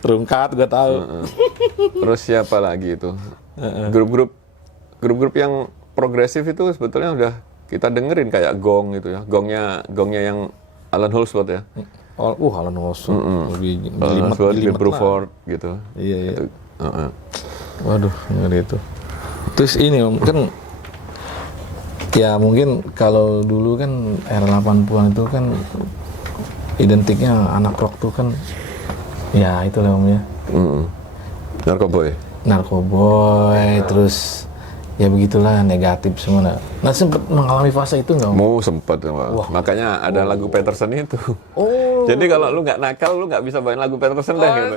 Rungkat gue tahu. Terus siapa lagi itu? Grup-grup yang progresif itu sebetulnya udah kita dengerin kayak Gong gitu ya. Gongnya yang Alan Holdsworth ya. Alan Holdsworth. Lebih Bill Bruford gitu. Iya. Gitu. Waduh, ngeri itu. Terus ini Om, kan ya mungkin kalau dulu kan era 80-an itu kan identiknya anak rock tuh kan ya itulah Om ya. Narkoboy, terus ya begitulah negatif semua. Nah sempat mengalami fase itu nggak? Mau sempat, makanya ada lagu Peterson itu. Jadi kalau lu nggak nakal, lu nggak bisa bawain lagu Peterson deh gitu.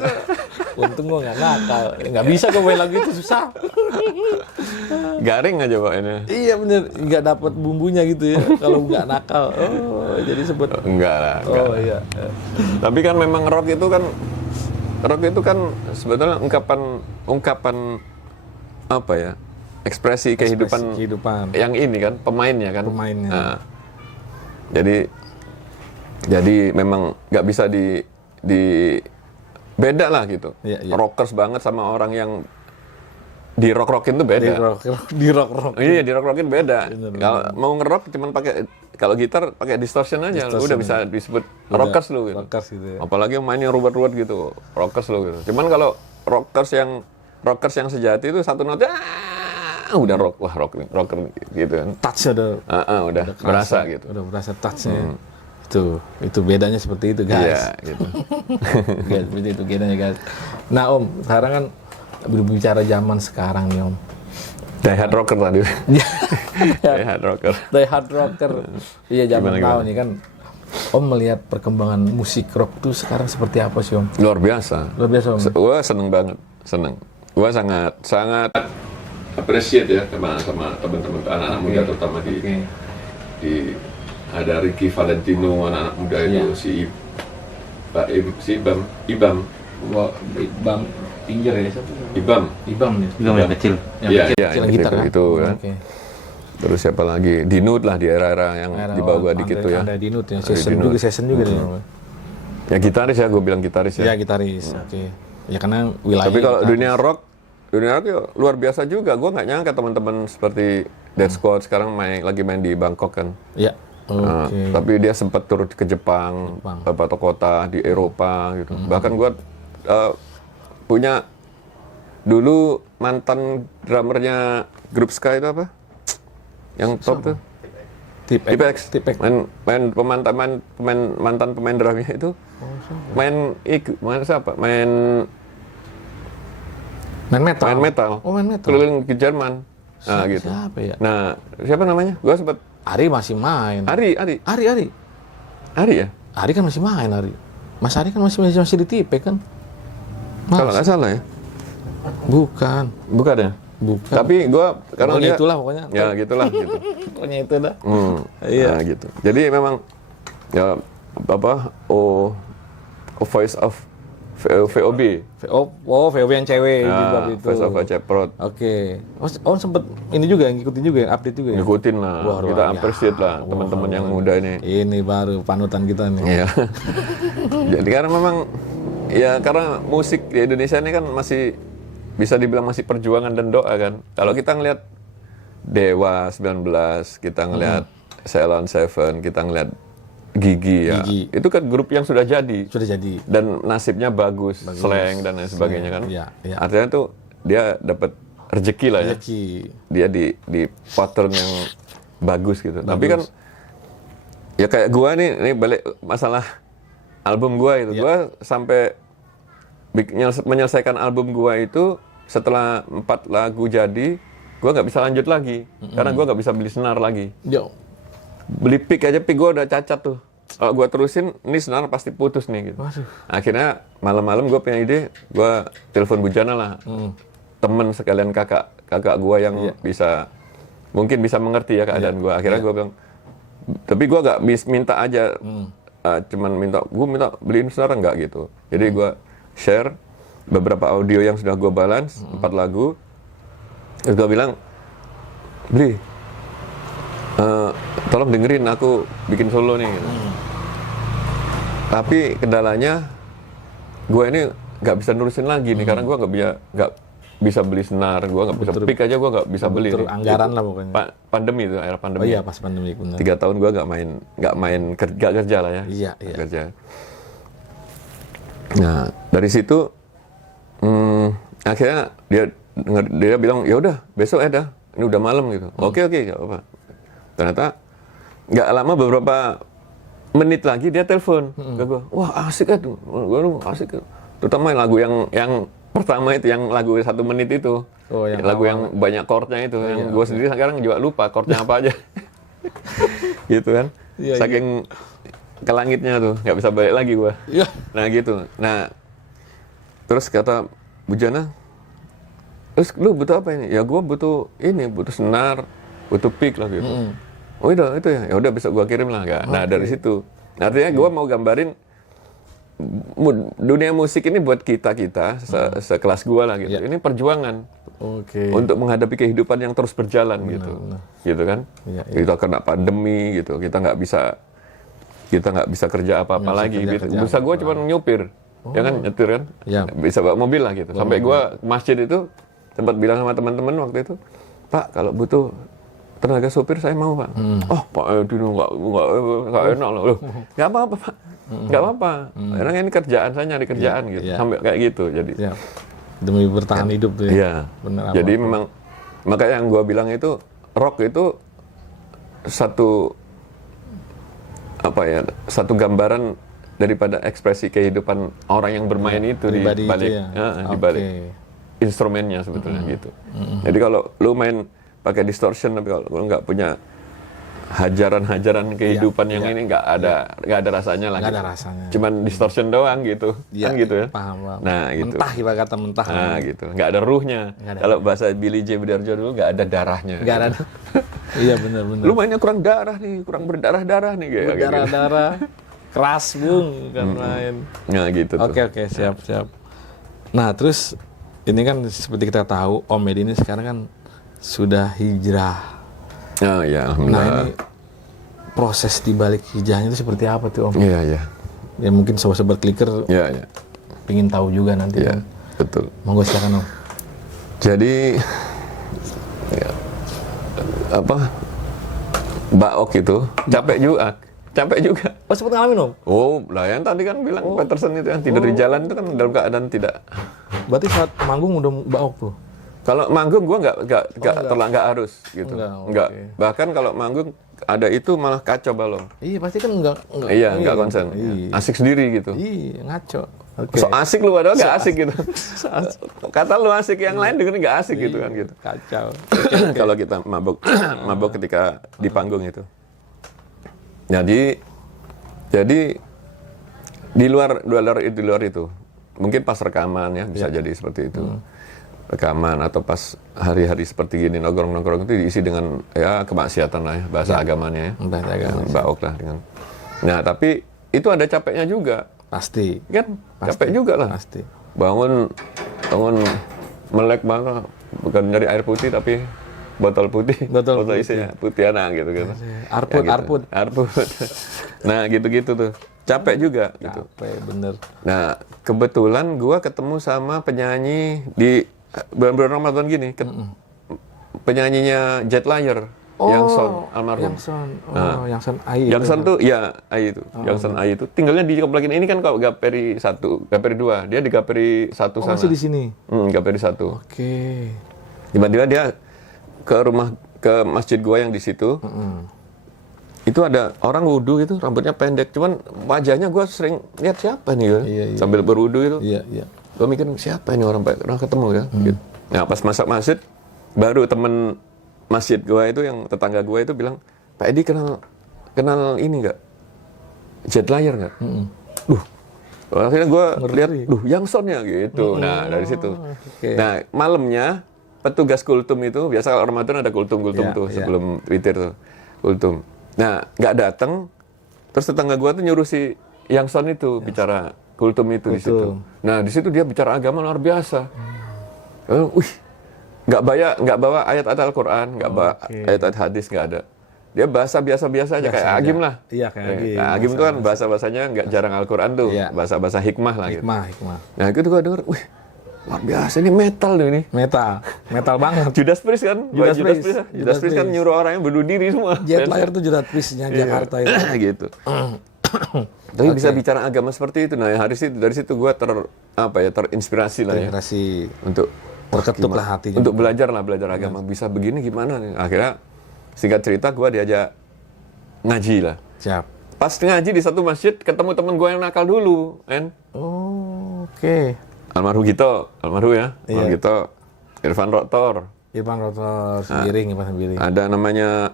Untung gua nggak nakal, nggak bisa gua bawain lagu itu susah. Garing aja bawainnya. Iya bener, nggak dapet bumbunya gitu ya kalau nggak nakal. Jadi sempet. Enggak lah. Iya. Tapi kan memang rock itu kan sebetulnya ungkapan apa ya, ekspresi kehidupan yang ini kan, pemainnya kan. Nah, jadi memang nggak bisa di beda lah gitu. Iya. Rockers banget sama orang yang di rock-rockin tuh beda. Di rock. Iya, di rock-rockin beda. Kalau mau ngerock cuman pakai, kalau gitar pakai distortion aja, lu udah bisa disebut rockers lu gitu. Rockers gitu ya. Apalagi main yang ruwet-ruwet gitu, rockers lu gitu. Cuman kalau rockers yang sejati itu satu notnya udah rocker gitu kan. Touch-nya udah berasa gitu. Udah berasa touch-nya. Itu bedanya seperti itu guys. Iya, gitu. Seperti itu bedanya guys. Nah Om, sekarang kan berbicara zaman sekarang nih Om. Die Hard Rocker tadi. Die Hard Rocker. Iya zaman now nih kan. Om melihat perkembangan musik rock tuh sekarang seperti apa sih Om? Luar biasa Om. Gue seneng banget, Gue sangat appreciate ya sama teman-teman anak-anak muda, terutama di ada Ricky Valentino, anak-anak muda itu, si Ibam Pinggir ya siapa? Ibam yang kecil. Yang gitar itu kan. Terus siapa lagi? Dinut lah di era-era yang di bawah gua dikit tuh ya. Ada Dinut ya, session juga dia. Ya gitaris ya, gue bilang gitaris ya. Ya gitaris, oke. Ya karena wilayah. Tapi kalau dunia rock ya luar biasa juga. Gue nggak nyangka teman-teman seperti Dead Squad sekarang lagi main di Bangkok kan. Iya. Tapi dia sempat turun ke Jepang, beberapa kota di Eropa gitu. Bahkan gue punya dulu mantan drummernya grup Sky itu apa? Yang top tuh? Tipex. Main mantan pemain drumnya itu. Main siapa? Main metal. Oh, main metal. Keliling ke Jerman. Nah, gitu. Siapa ya? Nah, siapa namanya? Gua sempat Ari masih main. Ari ya? Ari kan masih main, Ari. Mas Ari kan masih di Tipek kan? Kalau nggak salah ya. Bukan ya? Bukan. Tapi gua karena pokoknya dia itulah pokoknya. Ya, gitulah gitu. Pokoknya itu dah. Iya, nah, gitu. Jadi memang ya voice of VOB. VOB yang cewek di bab itu. Face of Ceprot. Oke. Oh sempet ini juga ngikutin juga, update juga ya. Ngikutin lah. Wah, Kita luar appreciate lah teman-teman yang muda ini. Ini baru panutan kita nih. Iya. Jadi karena memang ya karena musik di Indonesia ini kan masih bisa dibilang masih perjuangan dan doa kan. Kalau kita ngelihat Dewa 19, kita ngelihat Ceylon Seven, kita ngelihat Gigi ya. Gigi. Itu kan grup yang sudah jadi. Sudah jadi. Dan nasibnya bagus, slang dan lain sebagainya kan. Iya, iya. Artinya tuh dia dapat rezeki lah ya. Rezeki. Dia di pattern yang bagus gitu. Tapi kan ya kayak gua nih, ini balik masalah album gua itu. Gua sampai menyelesaikan album gua itu setelah 4 lagu jadi, gua nggak bisa lanjut lagi karena gua nggak bisa beli senar lagi. Yo. Beli pick aja, pick gua udah cacat tuh. Kalau gua terusin, ini senar pasti putus nih gitu. Waduh. Akhirnya malam-malam gua punya ide, gua telepon Bujana lah. Temen sekalian kakak gua yang mungkin bisa mengerti ya keadaan gua. Akhirnya gua bilang, tapi gua nggak minta aja, cuman gua minta beliin senar nggak gitu. Jadi gua share beberapa audio yang sudah gua balance, 4 lagu. Terus gua bilang, beli, tolong dengerin aku bikin solo nih gitu. Tapi kendalanya gue ini nggak bisa nurusin lagi nih karena gue nggak bisa beli senar, gue nggak bisa pick aja, gue nggak bisa beli nih. Anggaran lah pokoknya. Pandemi itu, era pandemi. Oh iya, pas pandemi benar. 3 tahun gue nggak main kerja lah ya. Iya. Kerja. Nah dari situ akhirnya dia bilang ya udah besok ya dah, ini udah malam gitu. Oke nggak apa-apa. Ternyata nggak lama beberapa menit lagi dia telepon ke gue. Wah asik kan tuh, asik. Terutama lagu yang pertama itu, yang lagu 1 menit itu, lagu yang banyak chordnya itu, yang gue sendiri sekarang juga lupa chordnya apa aja, gitu kan. Saking ke langitnya tuh, nggak bisa balik lagi gue. Nah gitu. Nah terus kata Bujana, terus lu butuh apa ini? Ya gue butuh senar, butuh pick lah gitu. Oh itu ya udah bisa gua kirim lah kan. Nah dari situ artinya gua mau gambarin dunia musik ini buat kita sekelas gua lah gitu. Ini perjuangan untuk menghadapi kehidupan yang terus berjalan gitu kan. Kita kena pandemi gitu, kita nggak bisa kerja apa-apa lagi gitu. Bisa gua cuma nyupir, ya kan, nyetir kan, bisa bawa mobil lah gitu. Sampai gua masjid itu sempat bilang sama teman-teman waktu itu, Pak kalau butuh tenaga sopir saya mau Pak. Oh Pak Edino nggak enak loh. Nggak apa-apa Pak, nggak apa-apa. Karena ini kerjaan, saya nyari kerjaan gitu. Sampai kayak gitu jadi. Demi bertahan hidup tuh ya. Iya. Benar. Jadi memang makanya yang gua bilang itu rock itu satu gambaran daripada ekspresi kehidupan orang yang bermain itu di balik di balik instrumennya sebetulnya gitu. Jadi kalau lu main pakai distortion, tapi kalau nggak punya hajaran kehidupan yang ini nggak ada rasanya lah. Nggak gitu. ada rasanya. Cuman distortion doang gitu, kan gitu ya. Paham. Nah gitu. Mentah, ibarat kata mentah. Nah gitu, nggak ada ruhnya. Kalau bahasa Billy J. Budiarjo dulu nggak ada darahnya. Nggak ada. Iya benar. Lu mainnya kurang darah nih, kurang berdarah nih kayak. Berdarah, keras bung kan main. Nah gitu. Oke siap. Nah terus ini kan seperti kita tahu Om Edi ini sekarang kan sudah hijrah. Oh iya, nah ini proses di balik hijrahnya itu seperti apa tuh Om? Iya. Ya mungkin sobat-sobat kliker pingin tahu juga nanti. Iya, betul. Monggo silakan Om. Jadi Baok itu capek juga. Oh sempat ngalamin Om? Oh, lah yang tadi kan bilang Peterson itu yang tidur di jalan itu kan dalam keadaan tidak. Berarti saat manggung udah baok tuh? Kalau manggung gua nggak harus gitu. Enggak. Bahkan kalau manggung ada itu malah kacau balong. Iya pasti kan enggak. Iya enggak konsen. Asik sendiri gitu. Iya ngaco. So asik lu padahal nggak asik gitu. Kata lu asik, yang lain dengerin nggak asik gitu kan gitu. Kacau. Kalau kita mabok ketika di panggung itu. Jadi di luar itu mungkin pas rekaman ya bisa jadi seperti itu. Rekaman atau pas hari-hari seperti gini nongkrong itu diisi dengan kemaksiatan lah ya, bahasa agamanya ya. Bahasa agama. Baok lah dengan. Nah, tapi itu ada capeknya juga. Pasti. Kan capek juga lah. Pasti. Bangun melek banget, bukan nyari air putih tapi botol putih, Botol putih. isinya putiana gitu kan. Arput. Nah gitu-gitu tuh, capek juga gitu. Capek, bener. Nah kebetulan gua ketemu sama penyanyi di bulan-bulan Ramadan gini, penyanyinya Jetlayer, Yangson almarhum. Yangson Ai. Yangson tuh ya Ai itu, Yangson Ai itu tinggalnya di komplek ini kan kalau Gaperi 1, Gaperi 2, dia di Gaperi 1 sana. Masih di sini. Gaperi 1. Oke. Tiba-tiba dia ke masjid gua yang di situ. Itu ada orang wudhu itu rambutnya pendek, cuman wajahnya gua sering lihat siapa nih ya, sambil berwudhu itu. Iya. Gua mikir siapa ini orang pernah ketemu ya. Gitu. Nah pas masuk masjid, baru temen masjid gua itu yang tetangga gua itu bilang, Pak Edi kenal ini nggak? Jetlayer nggak? Akhirnya gua lihat, Yangson ya gitu. Nah dari situ. Okay. Nah malamnya petugas kultum itu biasa kalau Ramadan ada kultum tuh sebelum witir tuh kultum. Nah nggak datang, terus tetangga gua tuh nyuruh si Yangson itu bicara kultum itu di situ. Nah di situ dia bicara agama luar biasa. Nggak bawa ayat-ayat Al-Quran, nggak bawa ayat-ayat hadis, nggak ada. Dia bahasa biasa-biasa aja, kayak Agim lah. Iya, kayak Agim. Nah, Agim itu kan bahasa-bahasanya nggak jarang Al-Quran tuh, bahasa-bahasa hikmah lah gitu. Hikmah. Nah itu gua denger, wih luar biasa, ini metal tuh ini. Metal banget. Judas Priest kan? Judas Priest kan nyuruh orang yang bunuh diri semua. Jetlayer tuh Judas Priest-nya Jakarta itu. Gitu. Tapi bisa bicara agama seperti itu. Nah dari situ gua terinspirasi lah ya. Untuk terketuk lah hatinya. Untuk belajar agama. Bisa begini gimana nih? Akhirnya singkat cerita gue diajak ngaji lah. Siap. Pas ngaji di satu masjid ketemu temen gue yang nakal dulu, kan? Oke. Almarhum Gito ya. Almarhum Gito, Irfan Rotor, Sembiring. Ada namanya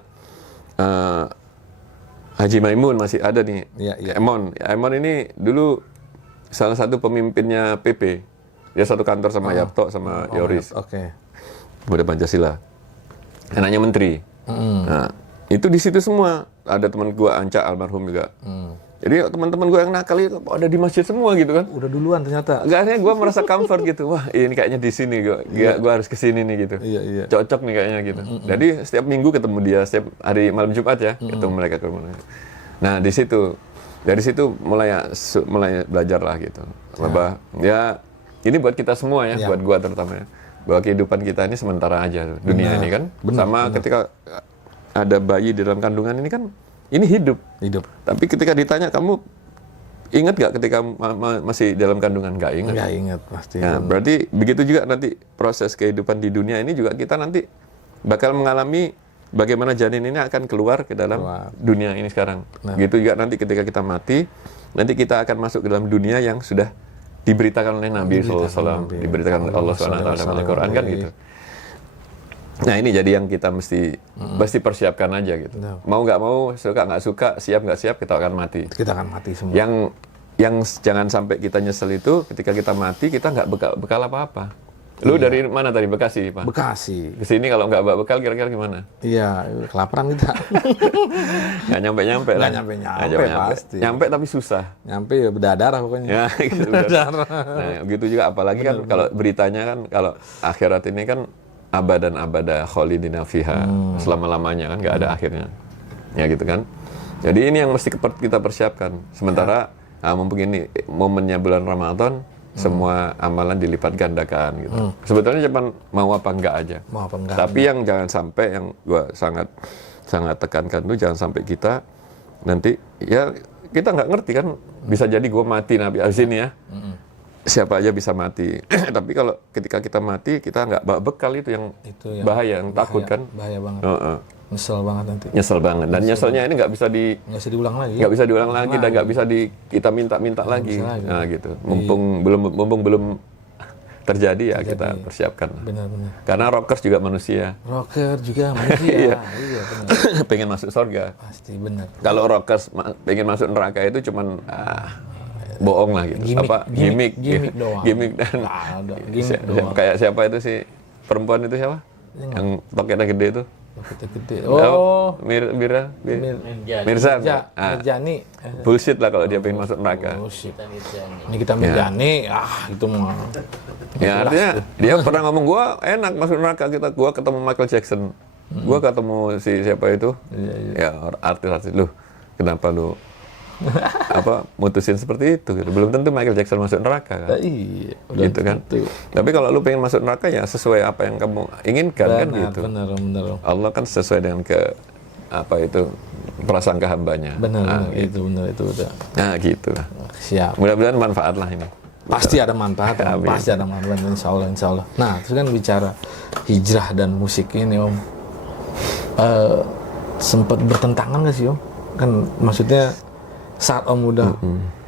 Haji Maimun masih ada nih. Iya. Emon ini dulu salah satu pemimpinnya PP. Dia satu kantor sama Yapto sama Yoris. Oke. Pemuda Pancasila. Anaknya menteri. Nah, itu di situ semua. Ada teman gua Anca almarhum juga. Jadi teman-teman gua yang nakal itu ada di masjid semua gitu kan. Udah duluan ternyata. Akhirnya gua merasa comfort gitu. Wah, ini kayaknya di sini gua harus ke sini nih gitu. Iya. Cocok nih kayaknya gitu. Jadi setiap minggu ketemu dia, setiap hari malam Jumat ya, ketemu mereka ke rumah. Nah, dari situ mulai belajar lah gitu. Bahwa ya ini buat kita semua ya, buat gua terutama ya. Bahwa kehidupan kita ini sementara aja dunia ini kan. Benar. Ketika ada bayi di dalam kandungan ini kan, ini hidup. Tapi ketika ditanya kamu ingat gak ketika masih dalam kandungan? Gak ingat. Gak ingat pasti. Nah, berarti begitu juga nanti proses kehidupan di dunia ini juga kita nanti bakal mengalami bagaimana janin ini akan keluar ke dalam dunia ini sekarang. Gitu juga nanti ketika kita mati, nanti kita akan masuk ke dalam dunia yang sudah diberitakan oleh Nabi SAW, diberitakan oleh Allah SWT dalam Al-Quran kan gitu. Nah ini jadi yang kita mesti persiapkan aja gitu. Mau nggak mau, suka nggak suka, siap nggak siap, kita akan mati. Kita akan mati semua. Yang jangan sampai kita nyesel itu ketika kita mati kita nggak bekal apa-apa. Lu dari mana tadi? Bekasi, Pak? Bekasi. Kesini kalau nggak bawa bekal kira-kira gimana? Iya, kelaparan kita. Nggak nyampe-nyampe lah. Nggak nyampe pasti. Nyampe tapi susah. Nyampe ya berdarah pokoknya. Ya, gitu. Nah, begitu juga apalagi kan kalau beritanya kan kalau akhirat ini kan abadan abada khalidina fiha, selama-lamanya kan nggak ada akhirnya. Ya gitu kan. Jadi ini yang mesti kita persiapkan. Sementara mumpung ini momennya bulan Ramadan, semua amalan dilipat gandakan gitu. Sebetulnya cuma mau apa enggak aja. Tapi yang jangan sampai, yang gua sangat tekankan tuh jangan sampai kita nanti ya kita nggak ngerti kan, bisa jadi gua mati nabi abis ini ya. Siapa aja bisa mati. Tapi kalau ketika kita mati kita nggak bawa bekal itu yang bahaya, yang takut kan. Bahaya banget. Nyesel banget nanti. Nyesel banget. Dan nyeselnya ini nggak bisa diulang lagi. Nggak bisa diulang lagi dan nggak bisa kita minta lagi. Nah gitu. Mumpung belum terjadi ya kita persiapkan. Benar. Karena rockers juga manusia. Iya, benar. Pengen masuk surga. Pasti benar. Kalau rockers pengen masuk neraka itu cuman bohong lah gitu. Gimmick doang. Gimmick doang. Kayak siapa itu sih perempuan itu siapa? Yang toketnya gede itu? Kita gede. Oh, Mirza. Mirjani. Bullshit lah kalau dia pengen masuk neraka. Bullshit. Ini kita Mirjani, itu mah. Ya artinya dia pernah ngomong gua enak masuk neraka gua ketemu Michael Jackson. Gua ketemu si siapa itu? Ya artis-artis lu. Kenapa lu mutusin seperti itu gitu. Belum tentu Michael Jackson masuk neraka kan. Iya, gitu kan. Tapi kalau lu pengen masuk neraka ya sesuai apa yang kamu inginkan kan gitu. Benar. Allah kan sesuai dengan prasangka hambanya. Benar, itu udah. Nah gitu lah. Siap. Mudah-mudahan manfaat lah ini. Pasti ada manfaat, pasti ada manfaat, insya Allah. Nah, terus kan bicara hijrah dan musik ini Om, sempat bertentangan nggak sih Om? Kan maksudnya saat Om udah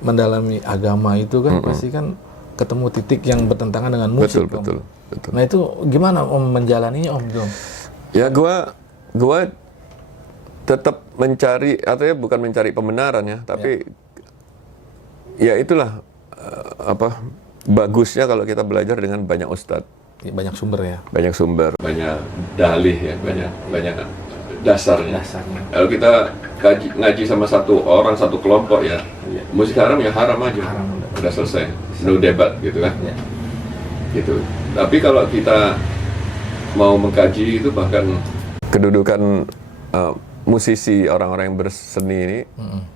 mendalami agama itu kan pasti kan ketemu titik yang bertentangan dengan musik. Betul. Nah itu gimana Om menjalaninya Om? Ya gua tetap mencari, atau ya bukan mencari pembenaran ya, tapi ya itulah bagusnya kalau kita belajar dengan banyak ustadz. Banyak sumber ya. Banyak sumber. Banyak dalih ya, banyak dasarnya. Kalau kita ngaji sama satu orang, satu kelompok ya, musik haram ya haram aja. Udah selesai. No debat gitu kan. Gitu. Tapi kalau kita mau mengkaji itu bahkan kedudukan musisi, orang-orang yang berseni ini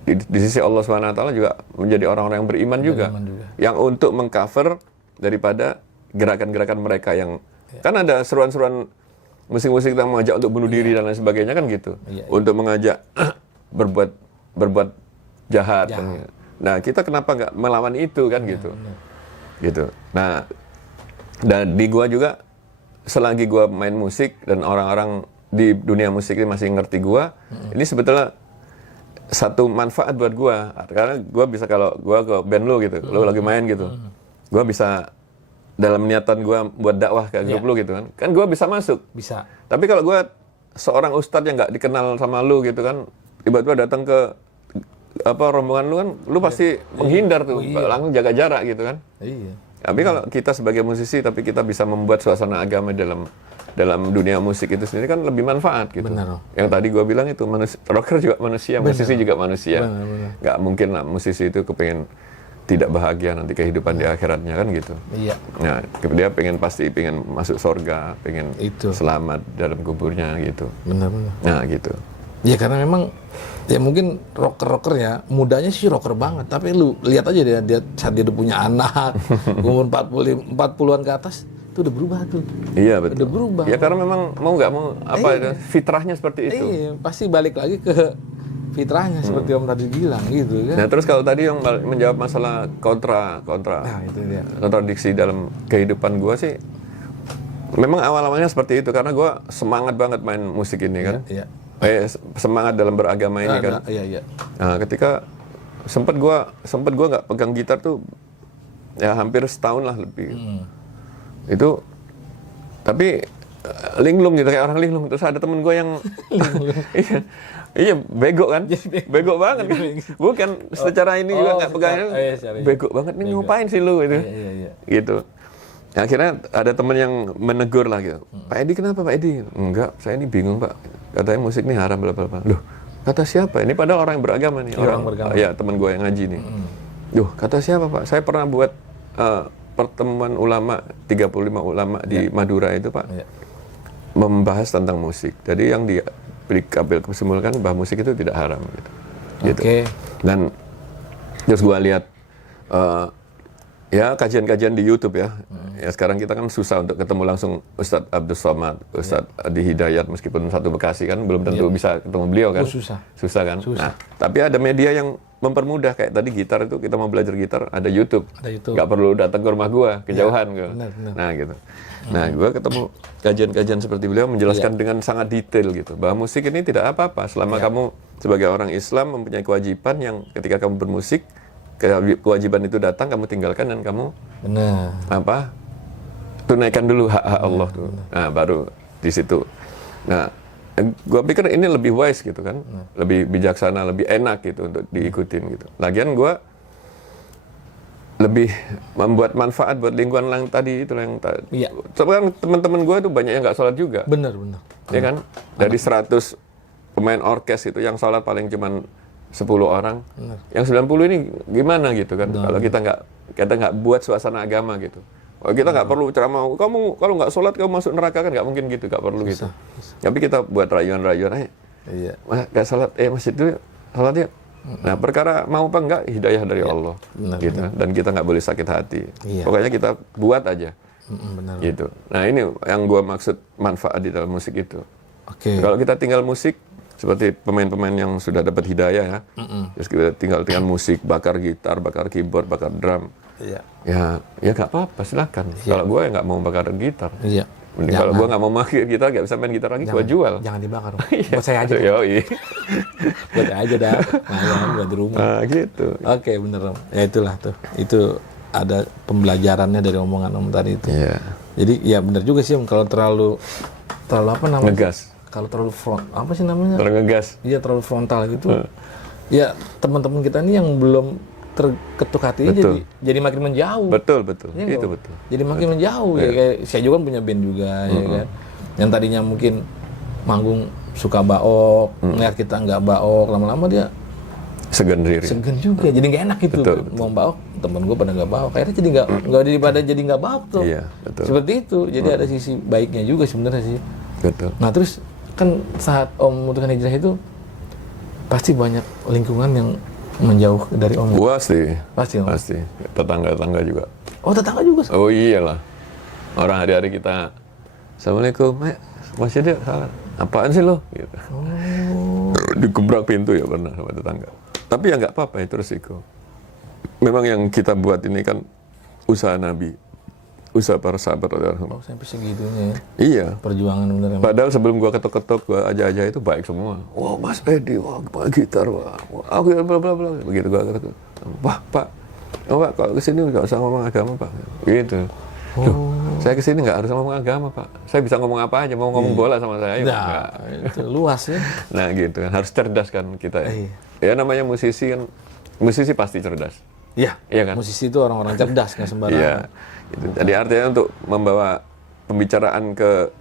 di sisi Allah SWT juga menjadi orang-orang yang beriman juga. Yang untuk mengcover daripada gerakan-gerakan mereka yang kan ada seruan-seruan musik-musik yang mengajak untuk bunuh diri dan lain sebagainya kan gitu. Untuk mengajak berbuat jahat. Kan. Nah, kita kenapa nggak melawan itu kan gitu. Gitu. Nah, dan di gua juga selagi gua main musik dan orang-orang di dunia musik ini masih ngerti gua, ini sebetulnya satu manfaat buat gua. Karena gua bisa, kalau gua ke band lu gitu, lu lagi main gitu, gua bisa dalam niatan gua buat dakwah ke grup lu gitu kan, kan gua bisa masuk. Bisa. Tapi kalau gua seorang ustadz yang nggak dikenal sama lu gitu kan, tiba-tiba datang ke rombongan lu kan, lu pasti menghindar tuh, langsung jaga jarak gitu kan. Iya. Tapi kalau kita sebagai musisi, tapi kita bisa membuat suasana agama dalam dunia musik itu sendiri kan lebih manfaat gitu. Benar. Yang tadi gua bilang itu, rocker juga manusia, musisi juga manusia. Nggak mungkin lah musisi itu kepengen tidak bahagia nanti kehidupan di akhiratnya kan gitu. Iya. Nah, dia pasti pengen masuk surga, pengen selamat dalam kuburnya gitu. Benar. Nah gitu. Ya karena memang ya mungkin rocker ya, mudanya sih rocker banget, tapi lu lihat aja dia saat dia udah punya anak, umur 40-an ke atas, itu udah berubah tuh. Iya betul. Udah berubah. Ya karena memang mau nggak mau fitrahnya seperti itu. Iya, pasti balik lagi ke fitrahnya seperti Om tadi bilang gitu kan. Nah, terus kalau tadi yang menjawab masalah Nah, itu dia. kontradiksi dalam kehidupan gua sih, memang awal-awalnya seperti itu karena gua semangat banget main musik ini kan. Iya. Semangat dalam beragama ini kan. Iya. Nah, ketika sempat gua nggak pegang gitar tuh ya hampir setahun lah lebih. Itu tapi linglung gitu, kayak orang linglung. Terus ada temen gue yang iya bego kan, bego banget kan. Bukan secara ini juga nggak pegang, bego banget nih, ngapain sih lu itu. Gitu. Akhirnya ada temen yang menegur lah gitu. Pak Edi kenapa Pak Edi? Enggak, saya ini bingung Pak. Katanya musik ini haram bla bla bla. Loh, kata siapa? Ini padahal orang yang beragama nih. Orang beragama. Ya, teman gue yang ngaji nih. Loh, kata siapa Pak? Saya pernah buat pertemuan ulama, 35 ulama di Madura itu Pak. Membahas tentang musik. Jadi yang kesimpulan bahwa musik itu tidak haram gitu. Dan terus gue lihat ya kajian-kajian di YouTube ya. Ya sekarang kita kan susah untuk ketemu langsung Ustadz Abdul Somad, Ustadz Adi Hidayat, meskipun satu Bekasi kan belum tentu bisa ketemu beliau kan. Susah kan. Nah, tapi ada media yang mempermudah, kayak tadi gitar itu kita mau belajar gitar ada YouTube. Nggak perlu datang ke rumah gua, kejauhan gua. Nah gitu. Nah gua ketemu kajian-kajian seperti beliau menjelaskan dengan sangat detail gitu bahwa musik ini tidak apa-apa selama kamu sebagai orang Islam mempunyai kewajiban yang ketika kamu bermusik, kewajiban itu datang kamu tinggalkan dan kamu tunaikan dulu hak-hak Allah tuh. Nah baru di situ. Nah gue pikir ini lebih wise gitu kan, lebih bijaksana, lebih enak gitu untuk diikutin gitu. Lagian gue lebih membuat manfaat buat lingkungan yang tadi itu yang tadi. Iya. Tapi kan teman-teman gue tuh banyak yang nggak sholat juga. Bener. Ya kan? Dari 100 pemain orkes itu yang sholat paling cuman 10 orang. Bener. Yang 90 ini gimana gitu kan? Kalau kita nggak buat suasana agama gitu. Kalau kita nggak perlu ceramah, kamu kalau nggak sholat kamu masuk neraka kan nggak mungkin gitu, nggak perlu gitu. Tapi kita buat rayuan-rayuan, Iya. nggak sholat, masjid dulu, sholat yuk. Nah, perkara mau apa enggak hidayah dari Allah, benar, gitu. Dan kita nggak boleh sakit hati. Iya. Pokoknya kita buat aja, Benar. gitu. Nah ini yang gua maksud manfaat di dalam musik itu. Oke. Kalau kita tinggal musik, seperti pemain-pemain yang sudah dapat hidayah ya, terus kita tinggal musik, bakar gitar, bakar keyboard, bakar drum, Iya. ya nggak apa-apa, silakan. Kalau gue ya nggak mau bakar gitar. Iya. Mending kalau gue nggak mau pakai gitar, nggak bisa main gitar lagi, gue jual. Jangan dibakar. Buat saya aja. Yoi. Buat saya aja dah. Nah, buat di rumah. Nah, gitu. Oke, bener Om. Ya itulah tuh. Itu ada pembelajarannya dari omongan Om tadi itu. Iya. Jadi ya bener juga sih Om, kalau terlalu apa namanya? Ngegas. Kalau terlalu front, apa sih namanya? Terus ngegas. Iya, terlalu frontal gitu. Ya teman-teman kita ini yang belum terketuk hati Betul. jadi makin menjauh. Betul. Iya Itu nggak? betul. Jadi makin menjauh ya, kayak saya juga kan punya band juga ya kan. Yang tadinya mungkin manggung suka baok, ngeliat kita nggak baok, lama-lama dia Segan diri. segan juga. Jadi nggak enak gitu. Betul. Mau baok, temen gue pada nggak baok. Akhirnya jadi nggak daripada jadi nggak baok tuh. Iya, betul. Seperti itu. Jadi ada sisi baiknya juga sebenarnya sih. Betul. Nah terus kan saat Om memutuskan hijrah itu pasti banyak lingkungan yang menjauh dari Om. Pasti. Om. Pasti. Tetangga-tetangga juga. Oh tetangga juga. Oh iyalah. Orang hari-hari kita, Assalamualaikum, masih ada salah. Apaan sih lo? Gitu. Oh. Digebrak pintu ya pernah sama tetangga. Tapi ya nggak apa-apa, itu resiko. Memang yang kita buat ini kan usaha Nabi, usaha para sahabat. Oh sampai segitunya ya. Iya. Perjuangan bener. Padahal sebelum gua ketok-ketok, gua aja itu baik semua. Wah Mas Edi, wah gitar, wah aku bla bla bla. Begitu gua ketok, wah Pak, Pak kalau kesini nggak usah ngomong agama Pak. Gitu. Duh, saya kesini nggak harus ngomong agama Pak. Saya bisa ngomong apa aja, mau ngomong bola sama saya. Nah, itu luas ya. Nah gitu kan, harus cerdas kan kita. Ya namanya musisi kan, musisi pasti cerdas. Iya. Iya kan? Musisi itu orang-orang cerdas nggak sembarangan. Iya. Itu. Jadi artinya untuk membawa pembicaraan ke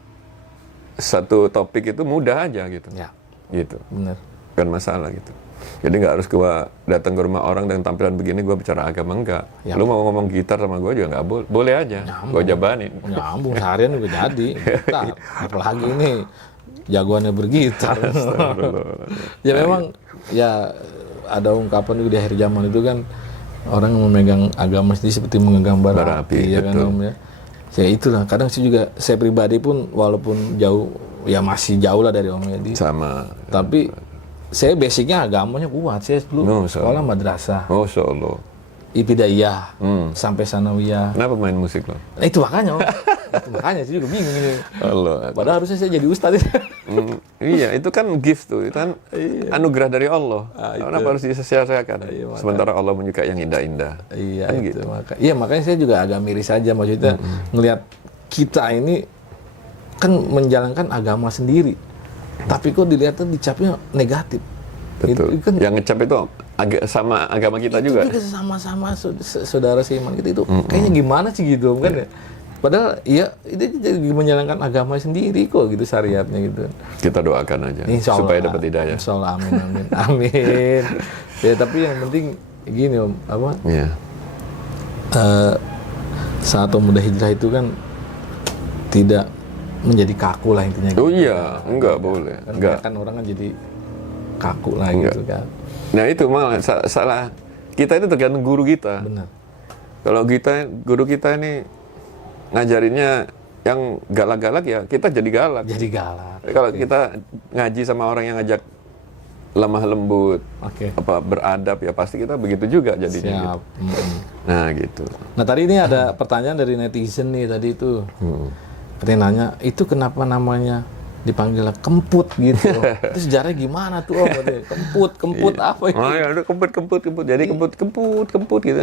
satu topik itu mudah aja gitu. Ya. Gitu. Bener. Bukan masalah gitu. Jadi nggak harus gua datang ke rumah orang dengan tampilan begini gua bicara agama, enggak. Ya. Lu mau ngomong gitar sama gua juga nggak boleh. Boleh aja. Gua jabanin. Nyambung seharian juga jadi. Gitar. Apalagi ini jagoannya bergitar. Ya memang ya ada ungkapan juga di akhir zaman itu kan orang yang memegang agama sendiri seperti memegang bara api, ya kan Om ya. Ya itulah, kadang sih juga saya pribadi pun walaupun jauh ya masih jauh lah dari Om Edi. Sama. Tapi saya basicnya agamanya kuat. Saya dulu sekolah madrasah. Oh, Allah. Ibtidaiyah sampai sanawiyah. Kenapa main musik lo? Nah, itu makanya, Om. Itu makanya saya juga bingung ini. Allah. Padahal harusnya saya jadi ustadz. Iya, itu kan gift tuh, itu kan anugerah dari Allah. Kenapa harus disia-siakan? Sementara Allah menyukai yang indah-indah. Iya, kan itu gitu. iya makanya saya juga agak miris saja maksudnya ngelihat kita ini kan menjalankan agama sendiri, tapi kok dilihatnya dicapnya negatif. Betul. Itu kan yang ngecap itu sama agama kita juga. Itu sama-sama saudara seiman kita itu kayaknya gimana sih gitu kan ya. Padahal ya itu jadi menjalankan agama sendiri kok gitu syariatnya gitu. Kita doakan aja Insya Allah, supaya dapat hidayah. Insya Allah, amin. Amin. Ya tapi yang penting gini Om, apa? Iya. Saat Om udah hijrah itu kan tidak menjadi kaku lah intinya. Oh iya, enggak boleh. Kan Enggak. kan orang kan jadi kaku lah gitu kan. Nah itu malah salah. Kita itu tergantung guru kita. Benar. Kalau guru kita ini ngajarinnya yang galak-galak ya kita jadi galak. Jadi galak. Kalau kita ngaji sama orang yang ngajak lemah lembut, apa beradab ya pasti kita begitu juga jadinya. Siap. Gitu. Nah gitu. Nah tadi ini ada pertanyaan dari netizen nih tadi itu. Katanya nanya, itu kenapa namanya dipanggil kemput gitu? Itu sejarahnya gimana tuh Om? Katanya, kemput apa itu? Oh ya udah kemput. Jadi kemput gitu.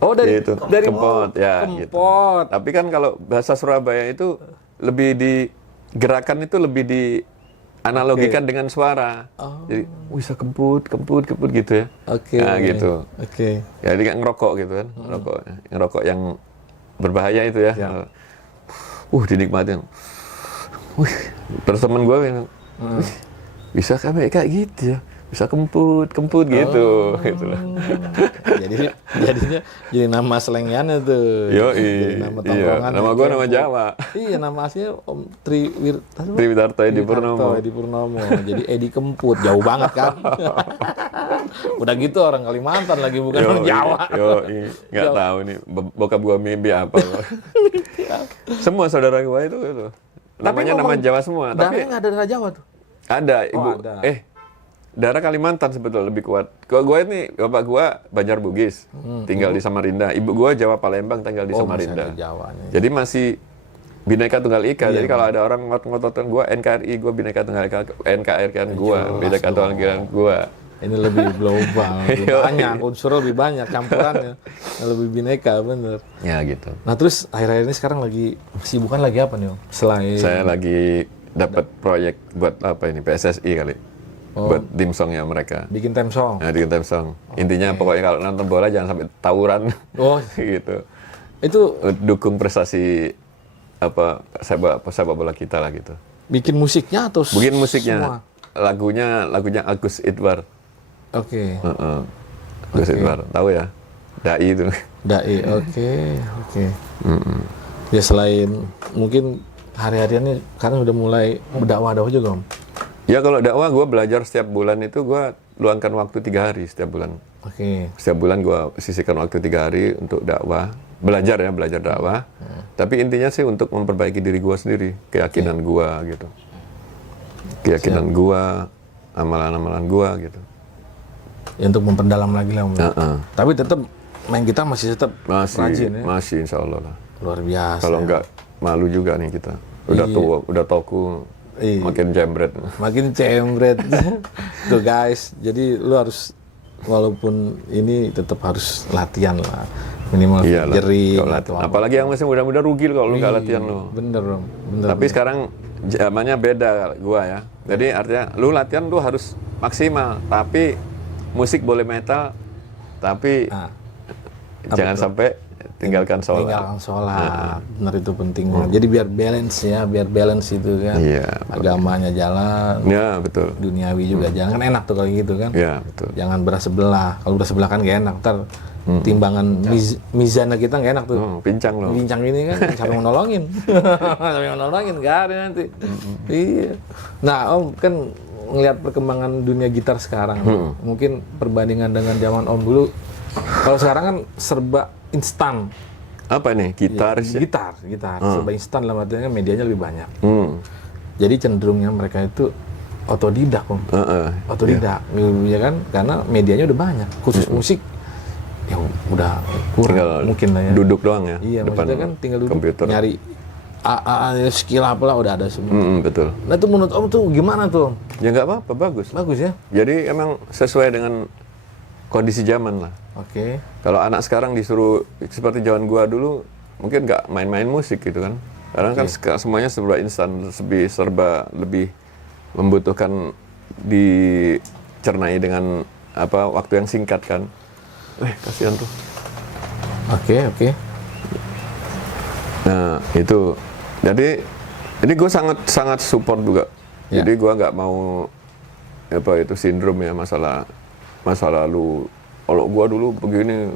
Oh dari gitu. dari kempot ya. kempot. Gitu. Tapi kan kalau bahasa Surabaya itu lebih di gerakan itu lebih di analogikan dengan suara. Jadi bisa kemput gitu ya. Oke. Nah, gitu. Oke. Jadi kayak ngerokok gitu kan, ngerokok yang berbahaya itu ya. Ya. Dinikmatin. Terus temen gue bilang, "Wih, bisa kayak gitu ya, bisa kemput gitu, gitu lah." Jadinya jadi nama slengiannya tuh. Jadi nama tongkrongan. Nama gue nama Jawa. Iya, nama aslinya Om Triwidarto Edi Purnomo. Edi Purnomo. Jadi Edi Kemput, jauh banget kan. Udah gitu orang Kalimantan lagi, bukan orang Jawa. Nggak tahu nih, bokap gua mimpi apa. Semua saudara gua itu. Namanya nama Jawa semua. Tapi nggak ada daerah Jawa tuh. ada ibu. Ada. Daerah Kalimantan sebetulnya lebih kuat. Kalau gua ini, bapak gua Banjar Bugis, tinggal di Samarinda. Ibu gua Jawa Palembang, tinggal di Samarinda. Masih ada Jawanya. Jadi masih Bhinneka Tunggal Ika. Jadi kalau ada orang ngotot-ngototan gua NKRI, gua Bhinneka Tunggal Ika, NKRI kan gua, Bhinneka Tunggal Ika gua. Ini lebih global, lebih banyak, unsur lebih banyak, campurannya. Lebih bineka, bener. Ya gitu. Nah terus akhir-akhir ini sekarang lagi, kesibukan lagi apa nih Om? Selain... Saya lagi dapat proyek buat apa ini, PSSI kali. Buat theme songnya mereka. bikin theme song? Nah, bikin theme song. Intinya pokoknya kalau nonton bola jangan sampai tawuran. Oh, gitu. itu Dukung prestasi sepak bola kita lah gitu. bikin musiknya atau Bikin musiknya. semua? Lagunya Agus Idwar. Oke. Agus Idwar, tahu ya? Dai itu. Dai, oke. Ya selain mungkin hari-hariannya sekarang udah mulai berdakwah juga Om? Ya kalau dakwah gue belajar setiap bulan itu gue luangkan waktu 3 hari setiap bulan. Oke. Setiap bulan gue sisihkan waktu 3 hari untuk dakwah. Belajar dakwah. Tapi intinya sih untuk memperbaiki diri gue sendiri. Keyakinan gue gitu. Keyakinan gue, amalan-amalan gue gitu. Ya, untuk memperdalam lagi lah Om. Tapi tetap main gitar masih tetap rajin ya? Masih insya Allah lah. Luar biasa. Kalau enggak malu juga nih kita. Udah tua, udah toku, makin jembret. Makin cembret. Tuh guys, jadi lu harus, walaupun ini tetap harus latihan lah. Minimal jerit. Apalagi yang masih muda-muda rugi kalau lu nggak latihan lo. Bener Om. Bener. Tapi sekarang zamannya beda gua ya. Jadi artinya lu latihan lu harus maksimal. Tapi musik boleh metal, tapi jangan sampai tinggalkan sholat. Tinggalkan sholat, benar itu penting. Jadi biar balance itu kan. Iya. Agamanya jalan. Ya betul. Duniawi juga jangan enak tuh kalau gitu kan. Iya betul. Jangan belah sebelah. Kalau belah sebelah kan gak enak. Ntar timbangan mizana kita gak enak tuh. Pincang loh. Pincang ini kan siapa yang nolongin? Siapa yang nolongin? Gak ada nanti. Iya. Nah Om kan ngelihat perkembangan dunia gitar sekarang, mungkin perbandingan dengan zaman Om dulu, kalau sekarang kan serba instan. Apa nih? Gitar? Gitar. Serba instan, dalam artinya medianya lebih banyak. Jadi cenderungnya mereka itu otodidak Om. Otodidak, ya kan? Karena medianya udah banyak. Khusus musik, ya udah kurang mungkin lah ya. Duduk doang ya? Iya, maksudnya kan tinggal duduk, komputer. nyari skill apalah udah ada semua. Betul. Nah itu menurut Om tuh gimana tuh Om? Ya nggak apa-apa, bagus. Bagus ya? Jadi emang sesuai dengan kondisi zaman lah. Oke. Kalau anak sekarang disuruh seperti zaman gua dulu, mungkin nggak main-main musik gitu kan. Karena kan semuanya serba instan, serba lebih membutuhkan dicernai dengan waktu yang singkat kan. Kasihan tuh. Oke. Nah itu. Jadi gue sangat support juga. Jadi gue nggak mau sindrom ya masalah masa lalu. Kalau gue dulu begini,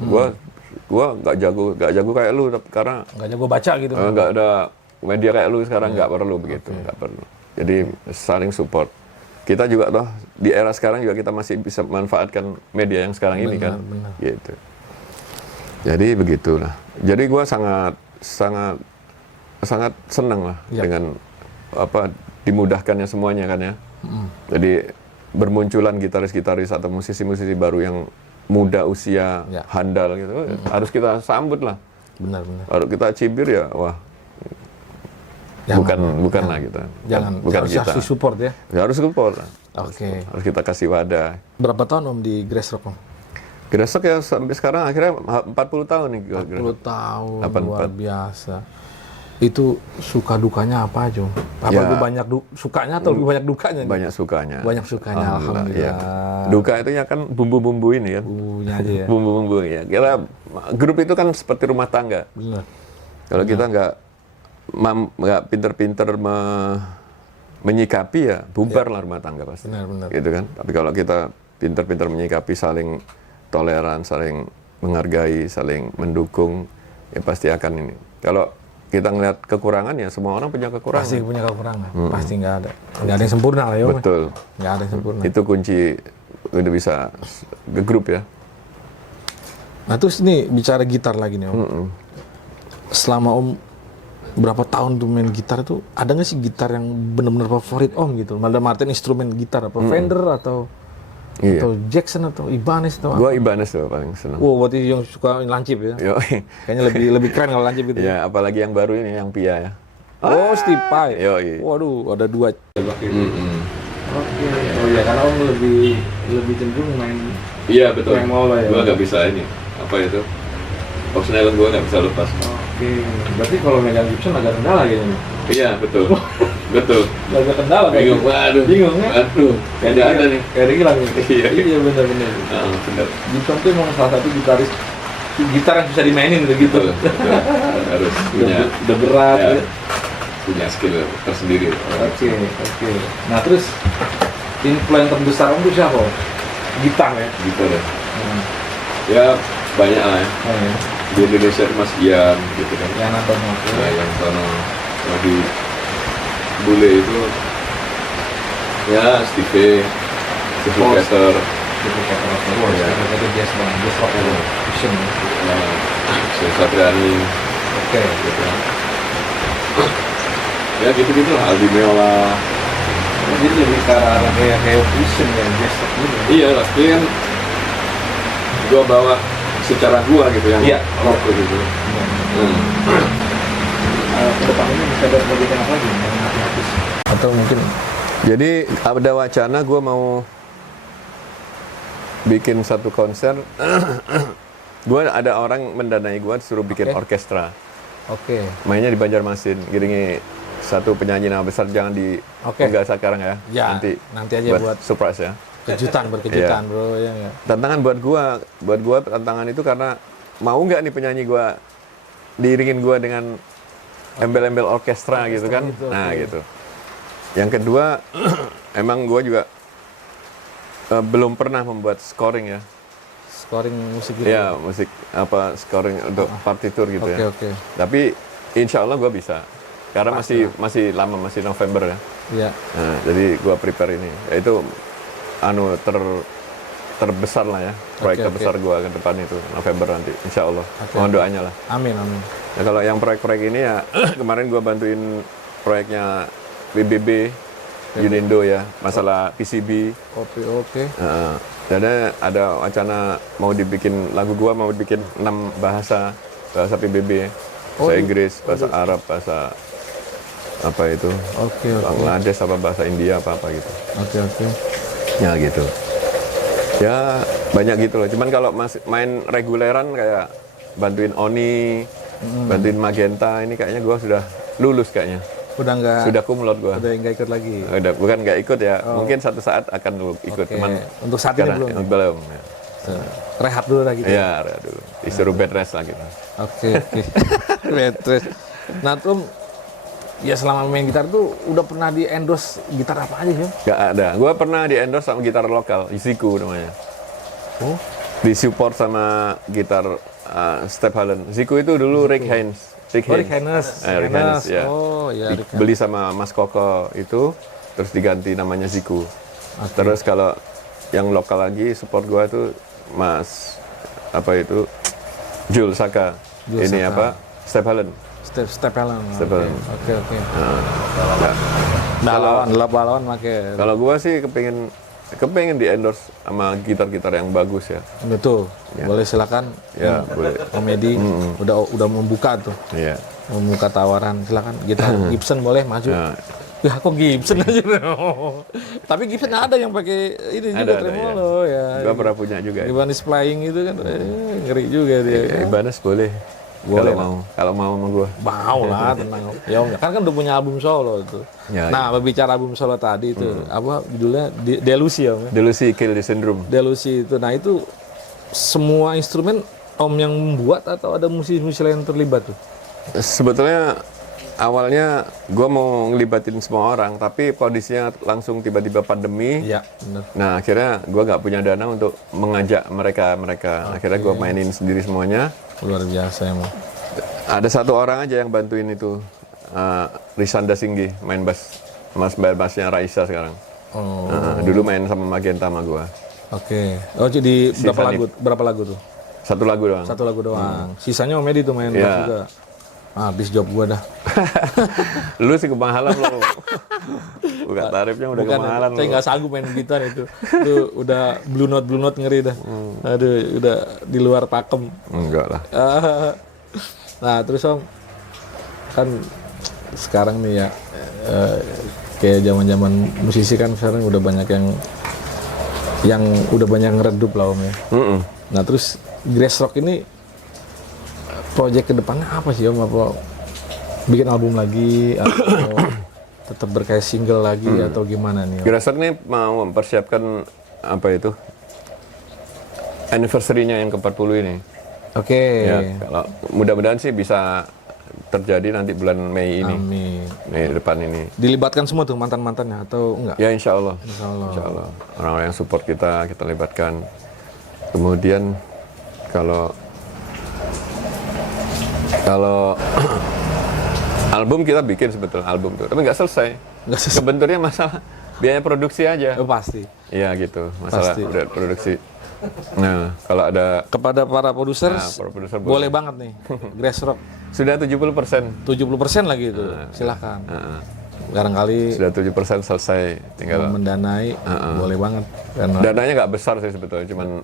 gue nggak jago kayak lu, karena nggak jago baca gitu. Nggak ada media kayak lu sekarang, nggak perlu begitu, nggak perlu. Jadi saling support. Kita juga toh di era sekarang juga kita masih bisa manfaatkan media yang sekarang ini kan, gitu. Jadi begitulah. Jadi gue sangat senang lah dengan dimudahkannya semuanya kan ya. Jadi bermunculan gitaris-gitaris atau musisi-musisi baru yang muda usia, handal gitu, harus kita sambut lah. Benar. Kalau kita cibir ya wah, bukan lah kita. Bukan harus kita. support ya. Harus support. Oke. Harus kita kasih wadah. Berapa tahun Om di Grassrock Om? Grassrock ya sampai sekarang akhirnya 40 tahun nih. 40 tahun, luar biasa. Itu suka dukanya apa aja? Apa Ya. lebih banyak sukanya atau lebih banyak dukanya? Banyak sukanya. Banyak sukanya, alhamdulillah. Iya. Duka itu ya kan bumbu-bumbu ini kan. Bumbunya aja ya. Bumbu-bumbu ya. Kira grup itu kan seperti rumah tangga. Benar. Kalau kita nggak pinter-pinter menyikapi ya bubar lah rumah tangga pasti. Benar. Gitu kan. Tapi kalau kita pinter-pinter menyikapi, saling toleran, saling menghargai, saling mendukung, ya pasti akan ini. Kalau kita ngeliat kekurangan ya semua orang punya kekurangan. Pasti punya kekurangan. Pasti nggak ada yang sempurna lah ya. Om. Betul. Nggak ada yang sempurna. Itu kunci udah bisa ke grup ya. Nah terus nih bicara gitar lagi nih Om. Selama Om berapa tahun tuh main gitar tuh, ada nggak sih gitar yang benar-benar favorit Om gitu? Dalam artian instrumen gitar apa? Fender atau Iya. atau Jackson atau Ibanez atau apa? Gua Ibanez tuh paling senang. Wow, berarti yang suka lancip ya? Yo. Kayaknya lebih keren kalau lancip gitu. Ya, apalagi yang baru ini yang Pia ya. Oh, Steve Vai. Yoi. Waduh, ada 2. Oke. Oh iya, karena Om lebih cenderung main. Iya betul. Yang mau lah ya. Gua nggak bisa ini. Apa itu? Optional gua nggak bisa lepas. Oke. Berarti kalau megang Gibson agak kendala kayaknya. Iya betul. Betul. Agak kendala Bingung. Waduh. Bingung ya? Aduh. Tidak ada nih. Kayak ada hilang nih. Iya. Iya benar-benar. Benar. Gibson tuh emang salah satu gitar yang bisa dimainin gitu. Betul. Harus punya Udah berat. ya, Ya. punya skill tersendiri. Oke. Nah terus influencer terbesar Om tuh siapa? Om? Gitar ya. Gitu deh. Ya banyak lah ya. Oh, ya. Di Indonesia Mas Ian gitu kan. Yang nonton Ya, yang sono lagi bule itu ya Steve Peter, itu jazz banget, jazz rock itu, fusion. Satriani, Oke. gitu kan. Ya gitu-gitu lah, Aldi Meola. Jadi lebih ke arah kayak fusion ya, jazz rock gitu. Iya lah, tapi kan gua bawa secara gua gitu yang Iya. rock gitu. Kedepannya bisa ada proyek apa lagi yang artis? Atau mungkin Jadi ada wacana gue mau bikin satu konser. Gue ada orang mendanai gue suruh bikin Oke. orkestra. oke. Mainnya di Banjarmasin. Giringi satu penyanyi nama besar, jangan di Oke. enggak sekarang ya. Ya, nanti aja buat surprise ya. berkejutan bro ya. Tantangan buat gue tantangan itu karena mau nggak nih penyanyi gue diiringin gue dengan embel-embel orkestra gitu kan. gitu, Nah oke. gitu. Yang kedua, emang gue juga belum pernah membuat scoring ya. Scoring musik gitu. Ya musik apa scoring untuk partitur gitu ya. Oke. Tapi insya Allah gue bisa. Karena masih lama, masih November ya. Iya. Nah, jadi gue prepare ini. Yaitu terbesar lah ya. Proyek Oke, terbesar gue ke depan itu November nanti. Insya Allah. Oke. Mohon doanya lah. Amin. Nah, kalau yang proyek-proyek ini ya kemarin gue bantuin proyeknya PBB Unindo ya, masalah PCB. Oke. Dan ada wacana mau dibikin lagu gua mau dibikin 6 bahasa PBB, bahasa Inggris, bahasa Arab, bahasa apa itu, Oke. Bangladesh apa bahasa India apa gitu. Oke. Ya gitu. Ya banyak gitu loh. Cuman kalau main reguleran kayak bantuin Oni, bantuin Magenta ini kayaknya gua sudah lulus kayaknya. Sudah kumlot gua. Udah nggak ikut lagi. Udah, bukan nggak ikut ya. Mungkin satu saat akan ikut. Oke. Cuman Untuk saat ini sekarang belum. belum. Ya. Rehat dulu lagi. Iya, dulu. Disuruh bed rest lah gitu. Oke. Terus. Nah, Om, ya selama main gitar tuh udah pernah di endorse gitar apa aja sih? Om? Nggak ada. Gua pernah di endorse sama gitar lokal, Zico namanya. Oh. Disupport sama gitar Step Hallen. Zico itu dulu Rick Haynes. Rick Haynes. Rick Haynes, ya. Oh, ya. Rick Haynes. Beli sama Mas Koko itu, terus diganti namanya Zico. Terus kalau yang lokal lagi support gua tuh Mas apa itu Jul Saka. Jul Ini Saka. apa? Step Hallen. Step Allen. Step Allen. Oke. Nah, Balawan make. kalau gua sih kepengen di endorse sama gitar-gitar yang bagus ya. Betul. Boleh silakan. Ya, boleh. Komedi udah membuka tuh. Iya. Membuka tawaran, silakan. Gitar Gibson boleh maju. Nah, Ya kok Gibson aja. Tapi Gibson ada yang pakai ini juga tremolo ya. Gua pernah punya juga. Ibanez Flying itu kan ngeri juga dia. Ibanez boleh. Boleh Kalau mau sama gue. Mau lah, tenang. Ya Om, kan udah punya album solo tuh. Ya, Nah, berbicara album solo tadi itu apa judulnya Delusi ya Om? Ya? Delusi Kill the Syndrome. Delusi itu. Nah, itu semua instrumen Om yang membuat atau ada musisi-musisi lain yang terlibat tuh? Sebetulnya awalnya gue mau ngelibatin semua orang, tapi kondisinya langsung tiba-tiba pandemi. Iya, benar. Nah, akhirnya gue nggak punya dana untuk mengajak mereka. Akhirnya gue mainin sendiri semuanya. Luar biasa emang. Ada satu orang aja yang bantuin itu, Risanda Singgi, main bass. Bassnya Raisa sekarang. Oh. Dulu main sama Magenta sama gue. Oke. Oh, jadi berapa lagu tuh? Satu lagu doang. Satu lagu doang. Sisanya Om Edi tuh main bass juga. Habis job gua dah. Lu sih kemahalan lo. Bukan tarifnya udah kemahalan lo. Saya nggak sanggup main gitar itu. Itu udah blue note ngeri dah. Aduh, udah di luar pakem. Enggak lah. Nah, terus Om, kan sekarang nih ya, kayak zaman-zaman musisi kan sekarang udah banyak yang udah banyak ngeredup lah Om ya. Nah, terus Grass Rock ini proyek kedepannya apa sih Om? Apa bikin album lagi atau tetap berkayak single lagi atau gimana nih Om? Grass Rock nih mau mempersiapkan apa itu? Anniversary-nya yang ke-40 ini. Oke. Ya, kalau mudah-mudahan sih bisa terjadi nanti bulan Mei ini. Amin. Mei depan ini. Dilibatkan semua tuh mantan-mantannya atau enggak? Ya insya Allah. Insya Allah. Insya Allah. Orang-orang yang support kita libatkan. Kemudian kalau album kita bikin sebetulnya album tuh, tapi nggak selesai. Kebenturnya masalah biaya produksi aja. Oh, pasti. Iya gitu, masalah Pasti. udah produksi. Nah, kalau ada Kepada para produser, para produser boleh banget nih. Grass Rock sudah 70%. 70% lagi itu. Silahkan. Barangkali Sudah 7% selesai, tinggal mendanai, boleh banget. Karena dananya nggak besar sih sebetulnya, cuman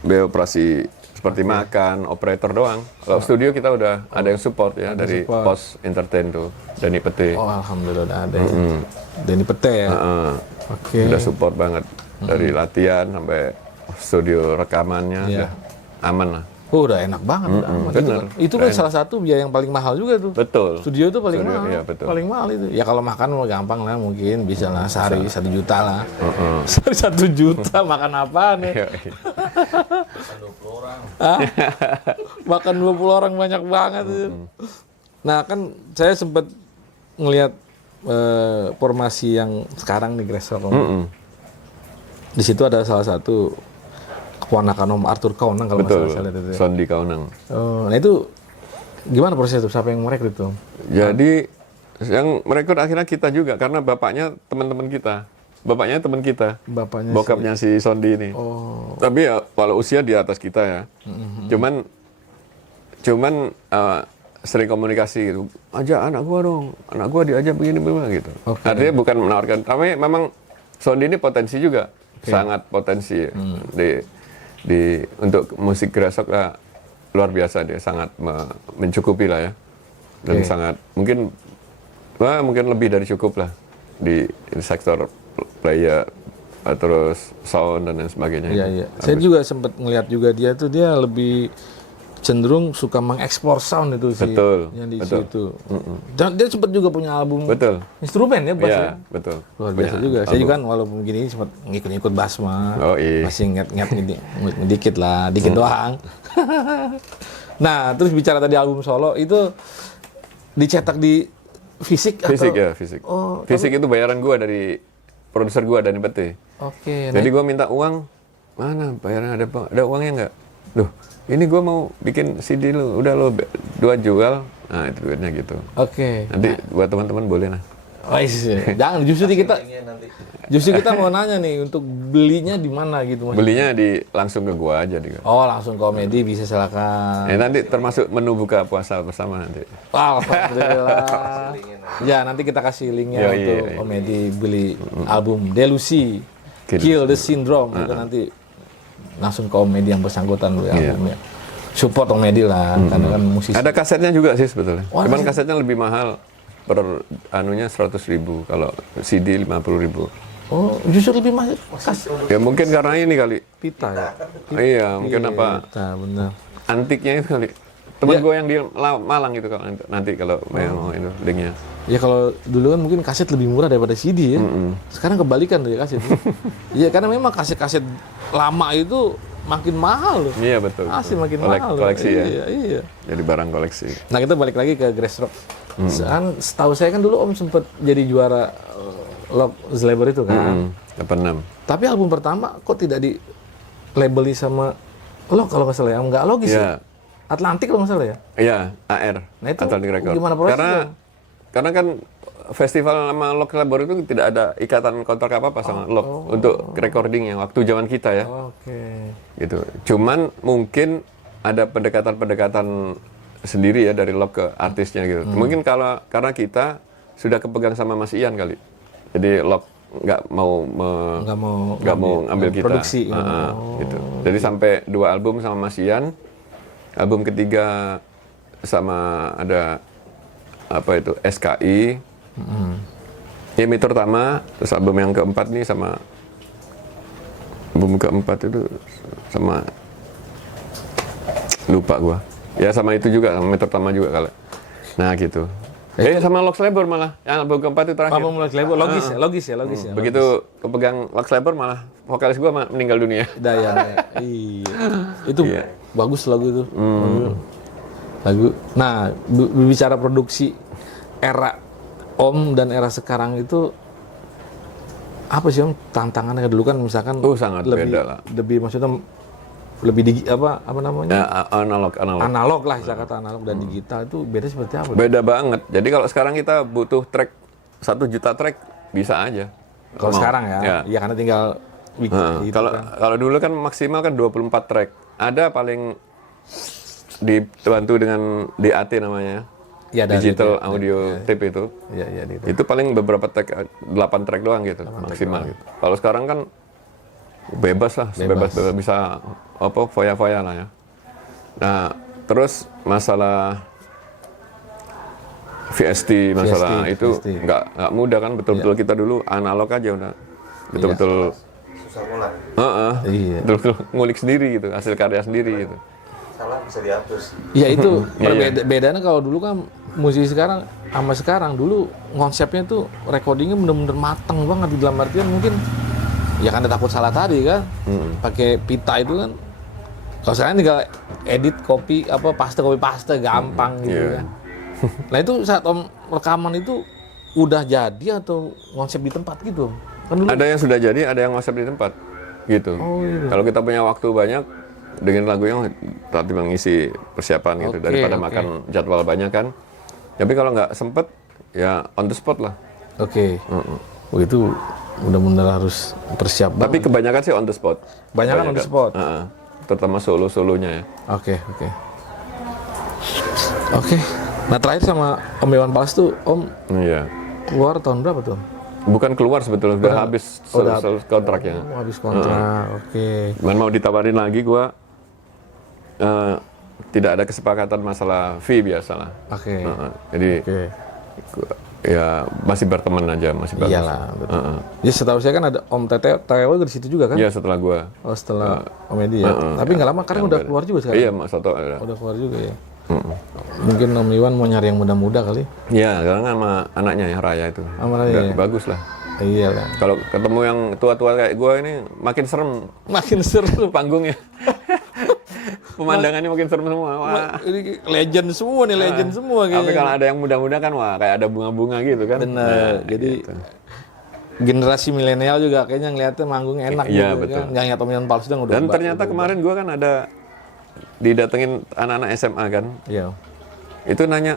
biaya operasi seperti makan, operator doang. Kalau studio kita udah ada yang support ya dari Pos Entertain tuh, Dani Pete. oh alhamdulillah udah ada. Denny Pete ya. Oke. Udah support banget dari latihan sampai studio rekamannya udah aman lah. Oh, udah enak banget. Udah aman. Bener. Itu kan salah satu biaya yang paling mahal juga tuh. Betul. Studio itu paling Studio, mahal. iya, betul. Paling mahal itu. Ya kalau makan mau gampang lah, mungkin bisa lah sehari 1 juta lah. Sehari 1 juta makan apaan ya? Iya, iya. Hah? Makan 20 orang banyak banget itu. Nah, kan saya sempat ngelihat formasi yang sekarang di Grass Rock. Di situ ada salah satu keponakan Om Arthur Kaunang kalau nggak salah saya lihat itu. Sondi Kaunang. Oh, nah itu gimana proses itu? Siapa yang merekrut itu? Jadi yang merekrut akhirnya kita juga karena bapaknya teman-teman kita. Bapaknya teman kita. Bapaknya Bokapnya si Sondi ini. Oh. Tapi ya walau usia di atas kita ya. Cuman sering komunikasi gitu. Ajak anak gua dong. Anak gua diajak begini gitu. Okay. Artinya bukan menawarkan. Tapi memang Sondi ini potensi juga. Sangat potensi ya. Untuk musik Grass Rock lah, luar biasa dia, sangat mencukupi lah ya. Dan sangat mungkin lebih dari cukup lah di sektor player, terus sound dan lain sebagainya. Iya, iya. Saya juga sempat ngelihat juga dia lebih cenderung suka mengekspor sound itu sih. Betul, yang di betul. situ. Dan dia sempat juga punya album instrumen ya, bass Iya, ya. betul. Luar biasa juga. Saya juga kan walaupun gini sempat ngikut-ngikut bass mah. Oh, iya. Masih nget dikit lah, dikit doang. Nah, terus bicara tadi album solo itu dicetak di fisik atau? Fisik ya, fisik. Oh, fisik itu bayaran gua dari produser gua Dani Pete. Oke. Jadi gua minta uang, mana bayaran ada uangnya nggak? Loh, ini gua mau bikin CD lu, udah lo 2 jual, nah itu duitnya gitu. Oke. Nanti buat teman-teman boleh lah. Oh, jangan, justru kita mau nanya nih untuk belinya di mana gitu Mas? Belinya langsung ke gua aja di. Oh, langsung komedi bisa silakan. Nanti termasuk menu buka puasa bersama nanti. Alhamdulillah. Ya, nanti kita kasih linknya untuk komedi beli album Delusi, Kill the Syndrome. Itu nanti langsung komedi yang bersangkutan dulu albumnya. Support komedi lah, karena kan musisi. Ada kasetnya juga sih sebetulnya. Oh, cuman kasetnya lebih mahal. Per anunya 100.000, kalau CD 50.000. Oh, justru lebih mahal. Ya mungkin karena ini kali. Pita ya. Iya, mungkin apa? Pita, benar. antiknya itu kali. Temen gue yang di Malang gitu kalau nanti kalau mau itu linknya. Ya kalau dulu kan mungkin kaset lebih murah daripada CD ya. Sekarang kebalikan tuh ya kaset. Iya karena memang kaset-kaset lama itu makin mahal loh. Iya betul. Asli makin mahal. Koleksi ya. Iya. Jadi barang koleksi. Nah kita balik lagi ke Grassrock. Setahu saya kan dulu Om sempet jadi juara Lock Label itu kan. 86. Tapi album pertama kok tidak di labeli sama Lock kalau nggak salah ya? Nggak logis ya? Atlantik kalau nggak salah ya? Iya, AR. Nah itu Atlantic Record. gimana prosesnya? Karena kan festival sama Lock Labor itu tidak ada ikatan kontrak apa-apa sama Lock untuk recordingnya waktu zaman kita ya. Oke. Gitu. Cuman mungkin ada pendekatan-pendekatan sendiri ya dari Lock ke artisnya gitu. Mungkin karena kita sudah kepegang sama Mas Ian kali. Jadi Lock nggak mau ngambil kita. Produksi. Gitu. Jadi sampai 2 album sama Mas Ian. Album ketiga sama ada apa itu SKI. Ini terutama, terus album yang keempat nih sama album keempat itu sama lupa gua. Ya sama itu juga, sama terutama juga kali. Nah gitu. Sama Lock Labor malah, yang album keempat itu terakhir. Album Lock Label logis ya. Begitu kepegang Lock Labor malah vokalis gua meninggal dunia. Iya. Itu bagus lagu itu. Lagu. Nah, bicara produksi era Om dan era sekarang itu apa sih Om tantangannya dulu kan misalkan sangat lebih beda lah. lebih maksudnya lebih apa namanya? Ya, analog. Analog lah istilah kata analog dan digital itu beda seperti apa? Beda banget. Jadi kalau sekarang kita butuh track 1 juta track bisa aja. Kalau sekarang ya. Iya karena tinggal gitu kalau dulu kan maksimal kan 24 track. Ada paling dibantu dengan DAT namanya. Ya, digital audio tape itu. Iya. Itu paling beberapa track 8 track doang gitu maksimal gitu. Kalau sekarang kan bebas lah, bebas bisa apa foya-foya lah ya. Nah, terus masalah VST itu nggak mudah kan, betul-betul kita dulu analog aja udah. Betul-betul susah mulai. Betul-betul ngulik sendiri gitu, hasil karya sendiri gitu. Salah bisa dihapus. Ya itu bedanya kalau dulu kan musisi sekarang sama sekarang dulu konsepnya tuh recordingnya bener-bener mateng banget di dalam artian mungkin ya kan takut salah tadi kan pakai pita itu kan kalau sekarang tinggal edit copy paste gampang gitu kan. Nah itu saat Om rekaman itu udah jadi atau konsep di tempat gitu kan dulu? Ada yang sudah jadi, ada yang konsep di tempat gitu. Kalau kita punya waktu banyak dengan lagu yang tadi mengisi persiapan gitu daripada makan jadwal banyak kan. Tapi kalau nggak sempet ya on the spot lah. Itu benar-benar harus persiapan. Tapi kebanyakan sih on the spot. Banyakan on the spot. Terutama solo-solonya ya. Oke. Nah terakhir sama Om Iwan Fals tuh Om keluar tahun berapa tuh? Bukan keluar sebetulnya, udah habis kontraknya. Habis kontrak, Cuman mau ditawarin lagi gua tidak ada kesepakatan masalah fee biasalah. Jadi ya masih berteman aja, masih bagus. Iyalah, betul. Ya setahu saya kan ada Om Tewo di situ juga kan? Iya setelah gua. Setelah Om Edi ya. Tapi nggak lama karena udah keluar juga sekarang. Iya Mas Soto udah keluar juga ya. Mungkin Om Iwan mau nyari yang muda-muda kali? Iya, karena sama anaknya ya Raya itu. Sama Raya. Bagus lah. Iya lah. Kalau ketemu yang tua-tua kayak gua ini makin serem. Makin seru panggungnya. Pemandangannya makin serem semua. Wah. Ini legend semua nih, legend semua kayaknya. Tapi kalau ada yang muda-muda kan wah kayak ada bunga-bunga gitu kan. Bener. Jadi gitu. Generasi milenial juga kayaknya ngeliatnya manggungnya enak gitu betul. Kan. Yang nyata Om Iwan Fals udah. Dan ternyata kemarin gua kan ada didatengin anak-anak SMA kan. Iya. Itu nanya,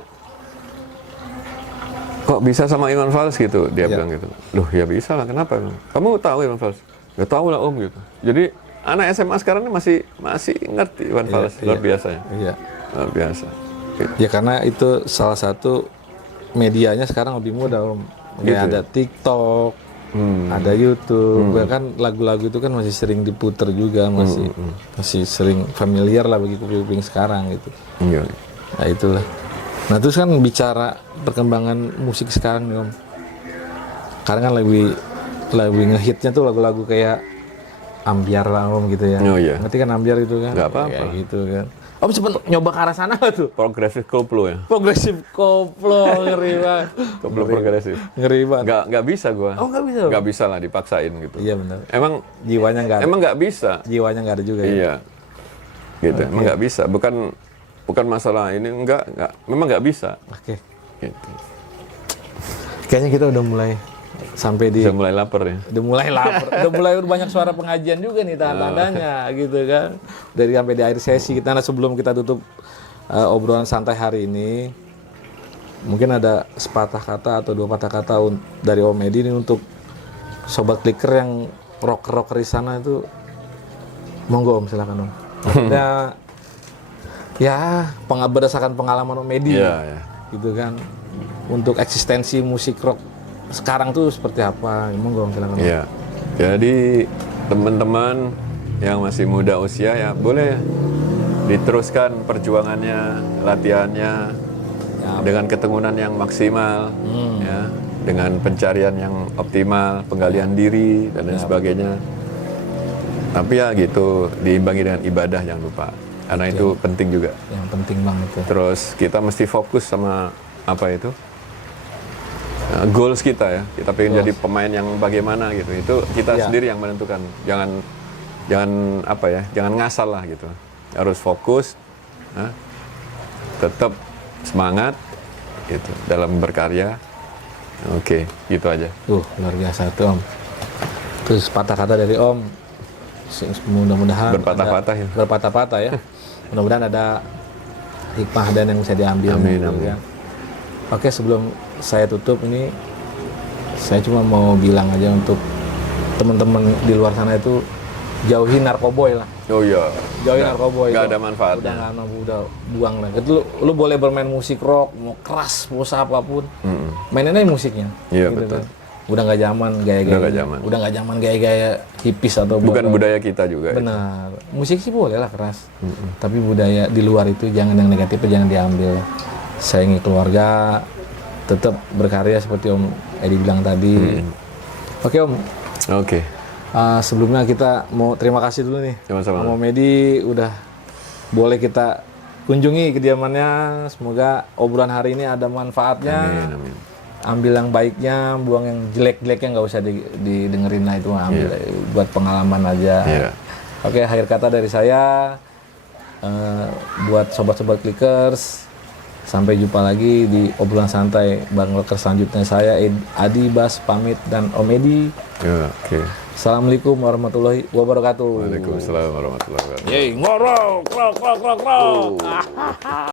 kok bisa sama Iwan Fals gitu? Dia bilang gitu. Loh ya bisa lah, kenapa? Kamu tahu Iwan Fals? Gak tahu lah Om gitu. Jadi anak SMA sekarang ini masih ngerti Iwan Fals, luar biasa ya. Iya. Luar biasa. Gitu. Ya karena itu salah satu medianya sekarang lebih mudah Om. Gitu. Ada TikTok, ada YouTube, bahkan lagu-lagu itu kan masih sering diputer juga, masih sering familiar lah bagi kuping sekarang gitu. Iya. Nah itulah. Nah terus kan bicara perkembangan musik sekarang nih Om. Karena kan lebih ngehitnya tuh lagu-lagu kayak Ambyar lah Om gitu ya. Oh iya. Ngerti kan Ambyar itu kan? Gak apa-apa. Kayak gitu kan. Om sempet nyoba ke arah sana nggak tuh? Progressive koplo ya. Progresif koplo, ngeri banget. Koplo progresif. Ngeri banget. Nggak bisa gua. Oh, nggak bisa? Nggak bisa lah dipaksain gitu. Iya benar. Emang Jiwanya nggak ada. emang nggak bisa. Jiwanya nggak ada juga ya? Iya. Gitu. Emang nggak bisa. Bukan masalah ini enggak. Memang nggak bisa. Oke. Gitu. Kayaknya kita udah mulai sampai di... Udah mulai lapar ya. Udah mulai lapar, udah mulai banyak suara pengajian juga nih tanda-tandanya gitu kan. Dari sampai di akhir sesi kita, nah sebelum kita tutup obrolan santai hari ini, mungkin ada sepatah kata atau dua patah kata dari Om Edi ini untuk sobat clicker yang rocker-rocker di sana itu, monggo Om, silakan Om. Maksudnya ya berdasarkan pengalaman Om Edi, Iya. gitu kan, untuk eksistensi musik rock sekarang tuh seperti apa? Monggo silakan. Iya. Jadi teman-teman yang masih muda usia ya boleh diteruskan perjuangannya, latihannya dengan ketekgunan yang maksimal, ya, dengan pencarian yang optimal, penggalian diri dan lain sebagainya. Tapi ya gitu diimbangi dengan ibadah jangan lupa, karena itu penting juga. Yang penting banget tuh. Terus kita mesti fokus sama apa itu? Goals kita ya, kita pengen jadi pemain yang bagaimana gitu, itu kita sendiri yang menentukan. Jangan apa ya, jangan ngasal lah gitu. Harus fokus, tetap semangat gitu dalam berkarya. Oke, gitu aja. Luar biasa tuh Om. Terus patah kata dari Om, mudah-mudahan Berpatah-patah ya. Berpatah-patah ya. Mudah-mudahan ada hikmah dan yang bisa diambil. Amin, gitu amin. ya. Oke, sebelum saya tutup ini, saya cuma mau bilang aja untuk teman-teman di luar sana itu jauhi narkoboy lah. Oh iya. Jauhi narkoboy. Nggak itu. ada manfaatnya. Udah buang lah. Itu lu boleh bermain musik rock, mau keras, mau apapun. Mainin aja musiknya. Iya, betul. Kan. Udah nggak zaman gaya-gaya. Udah nggak zaman gaya-gaya hipis atau Bukan budaya kita juga. Benar. Musik sih boleh lah keras. Tapi budaya di luar itu jangan yang negatif jangan diambil. Sayangi keluarga, tetap berkarya seperti Om Edi bilang tadi. Oke Om. Oke. Sebelumnya kita mau terima kasih dulu nih. Sama-sama. Om Edi udah boleh kita kunjungi kediamannya. Semoga obrolan hari ini ada manfaatnya. Amin. Ambil yang baiknya, buang yang jelek-jeleknya nggak usah didengerin lah itu, ambil buat pengalaman aja. Iya. Oke, akhir kata dari saya buat sobat-sobat clickers, sampai jumpa lagi di obrolan santai Bang Rocker selanjutnya. Saya Adi Bas pamit dan Om Edi. Ya, oke. Assalamualaikum warahmatullahi wabarakatuh. Waalaikumsalam warahmatullahi wabarakatuh. Yeay, ngorok, krok.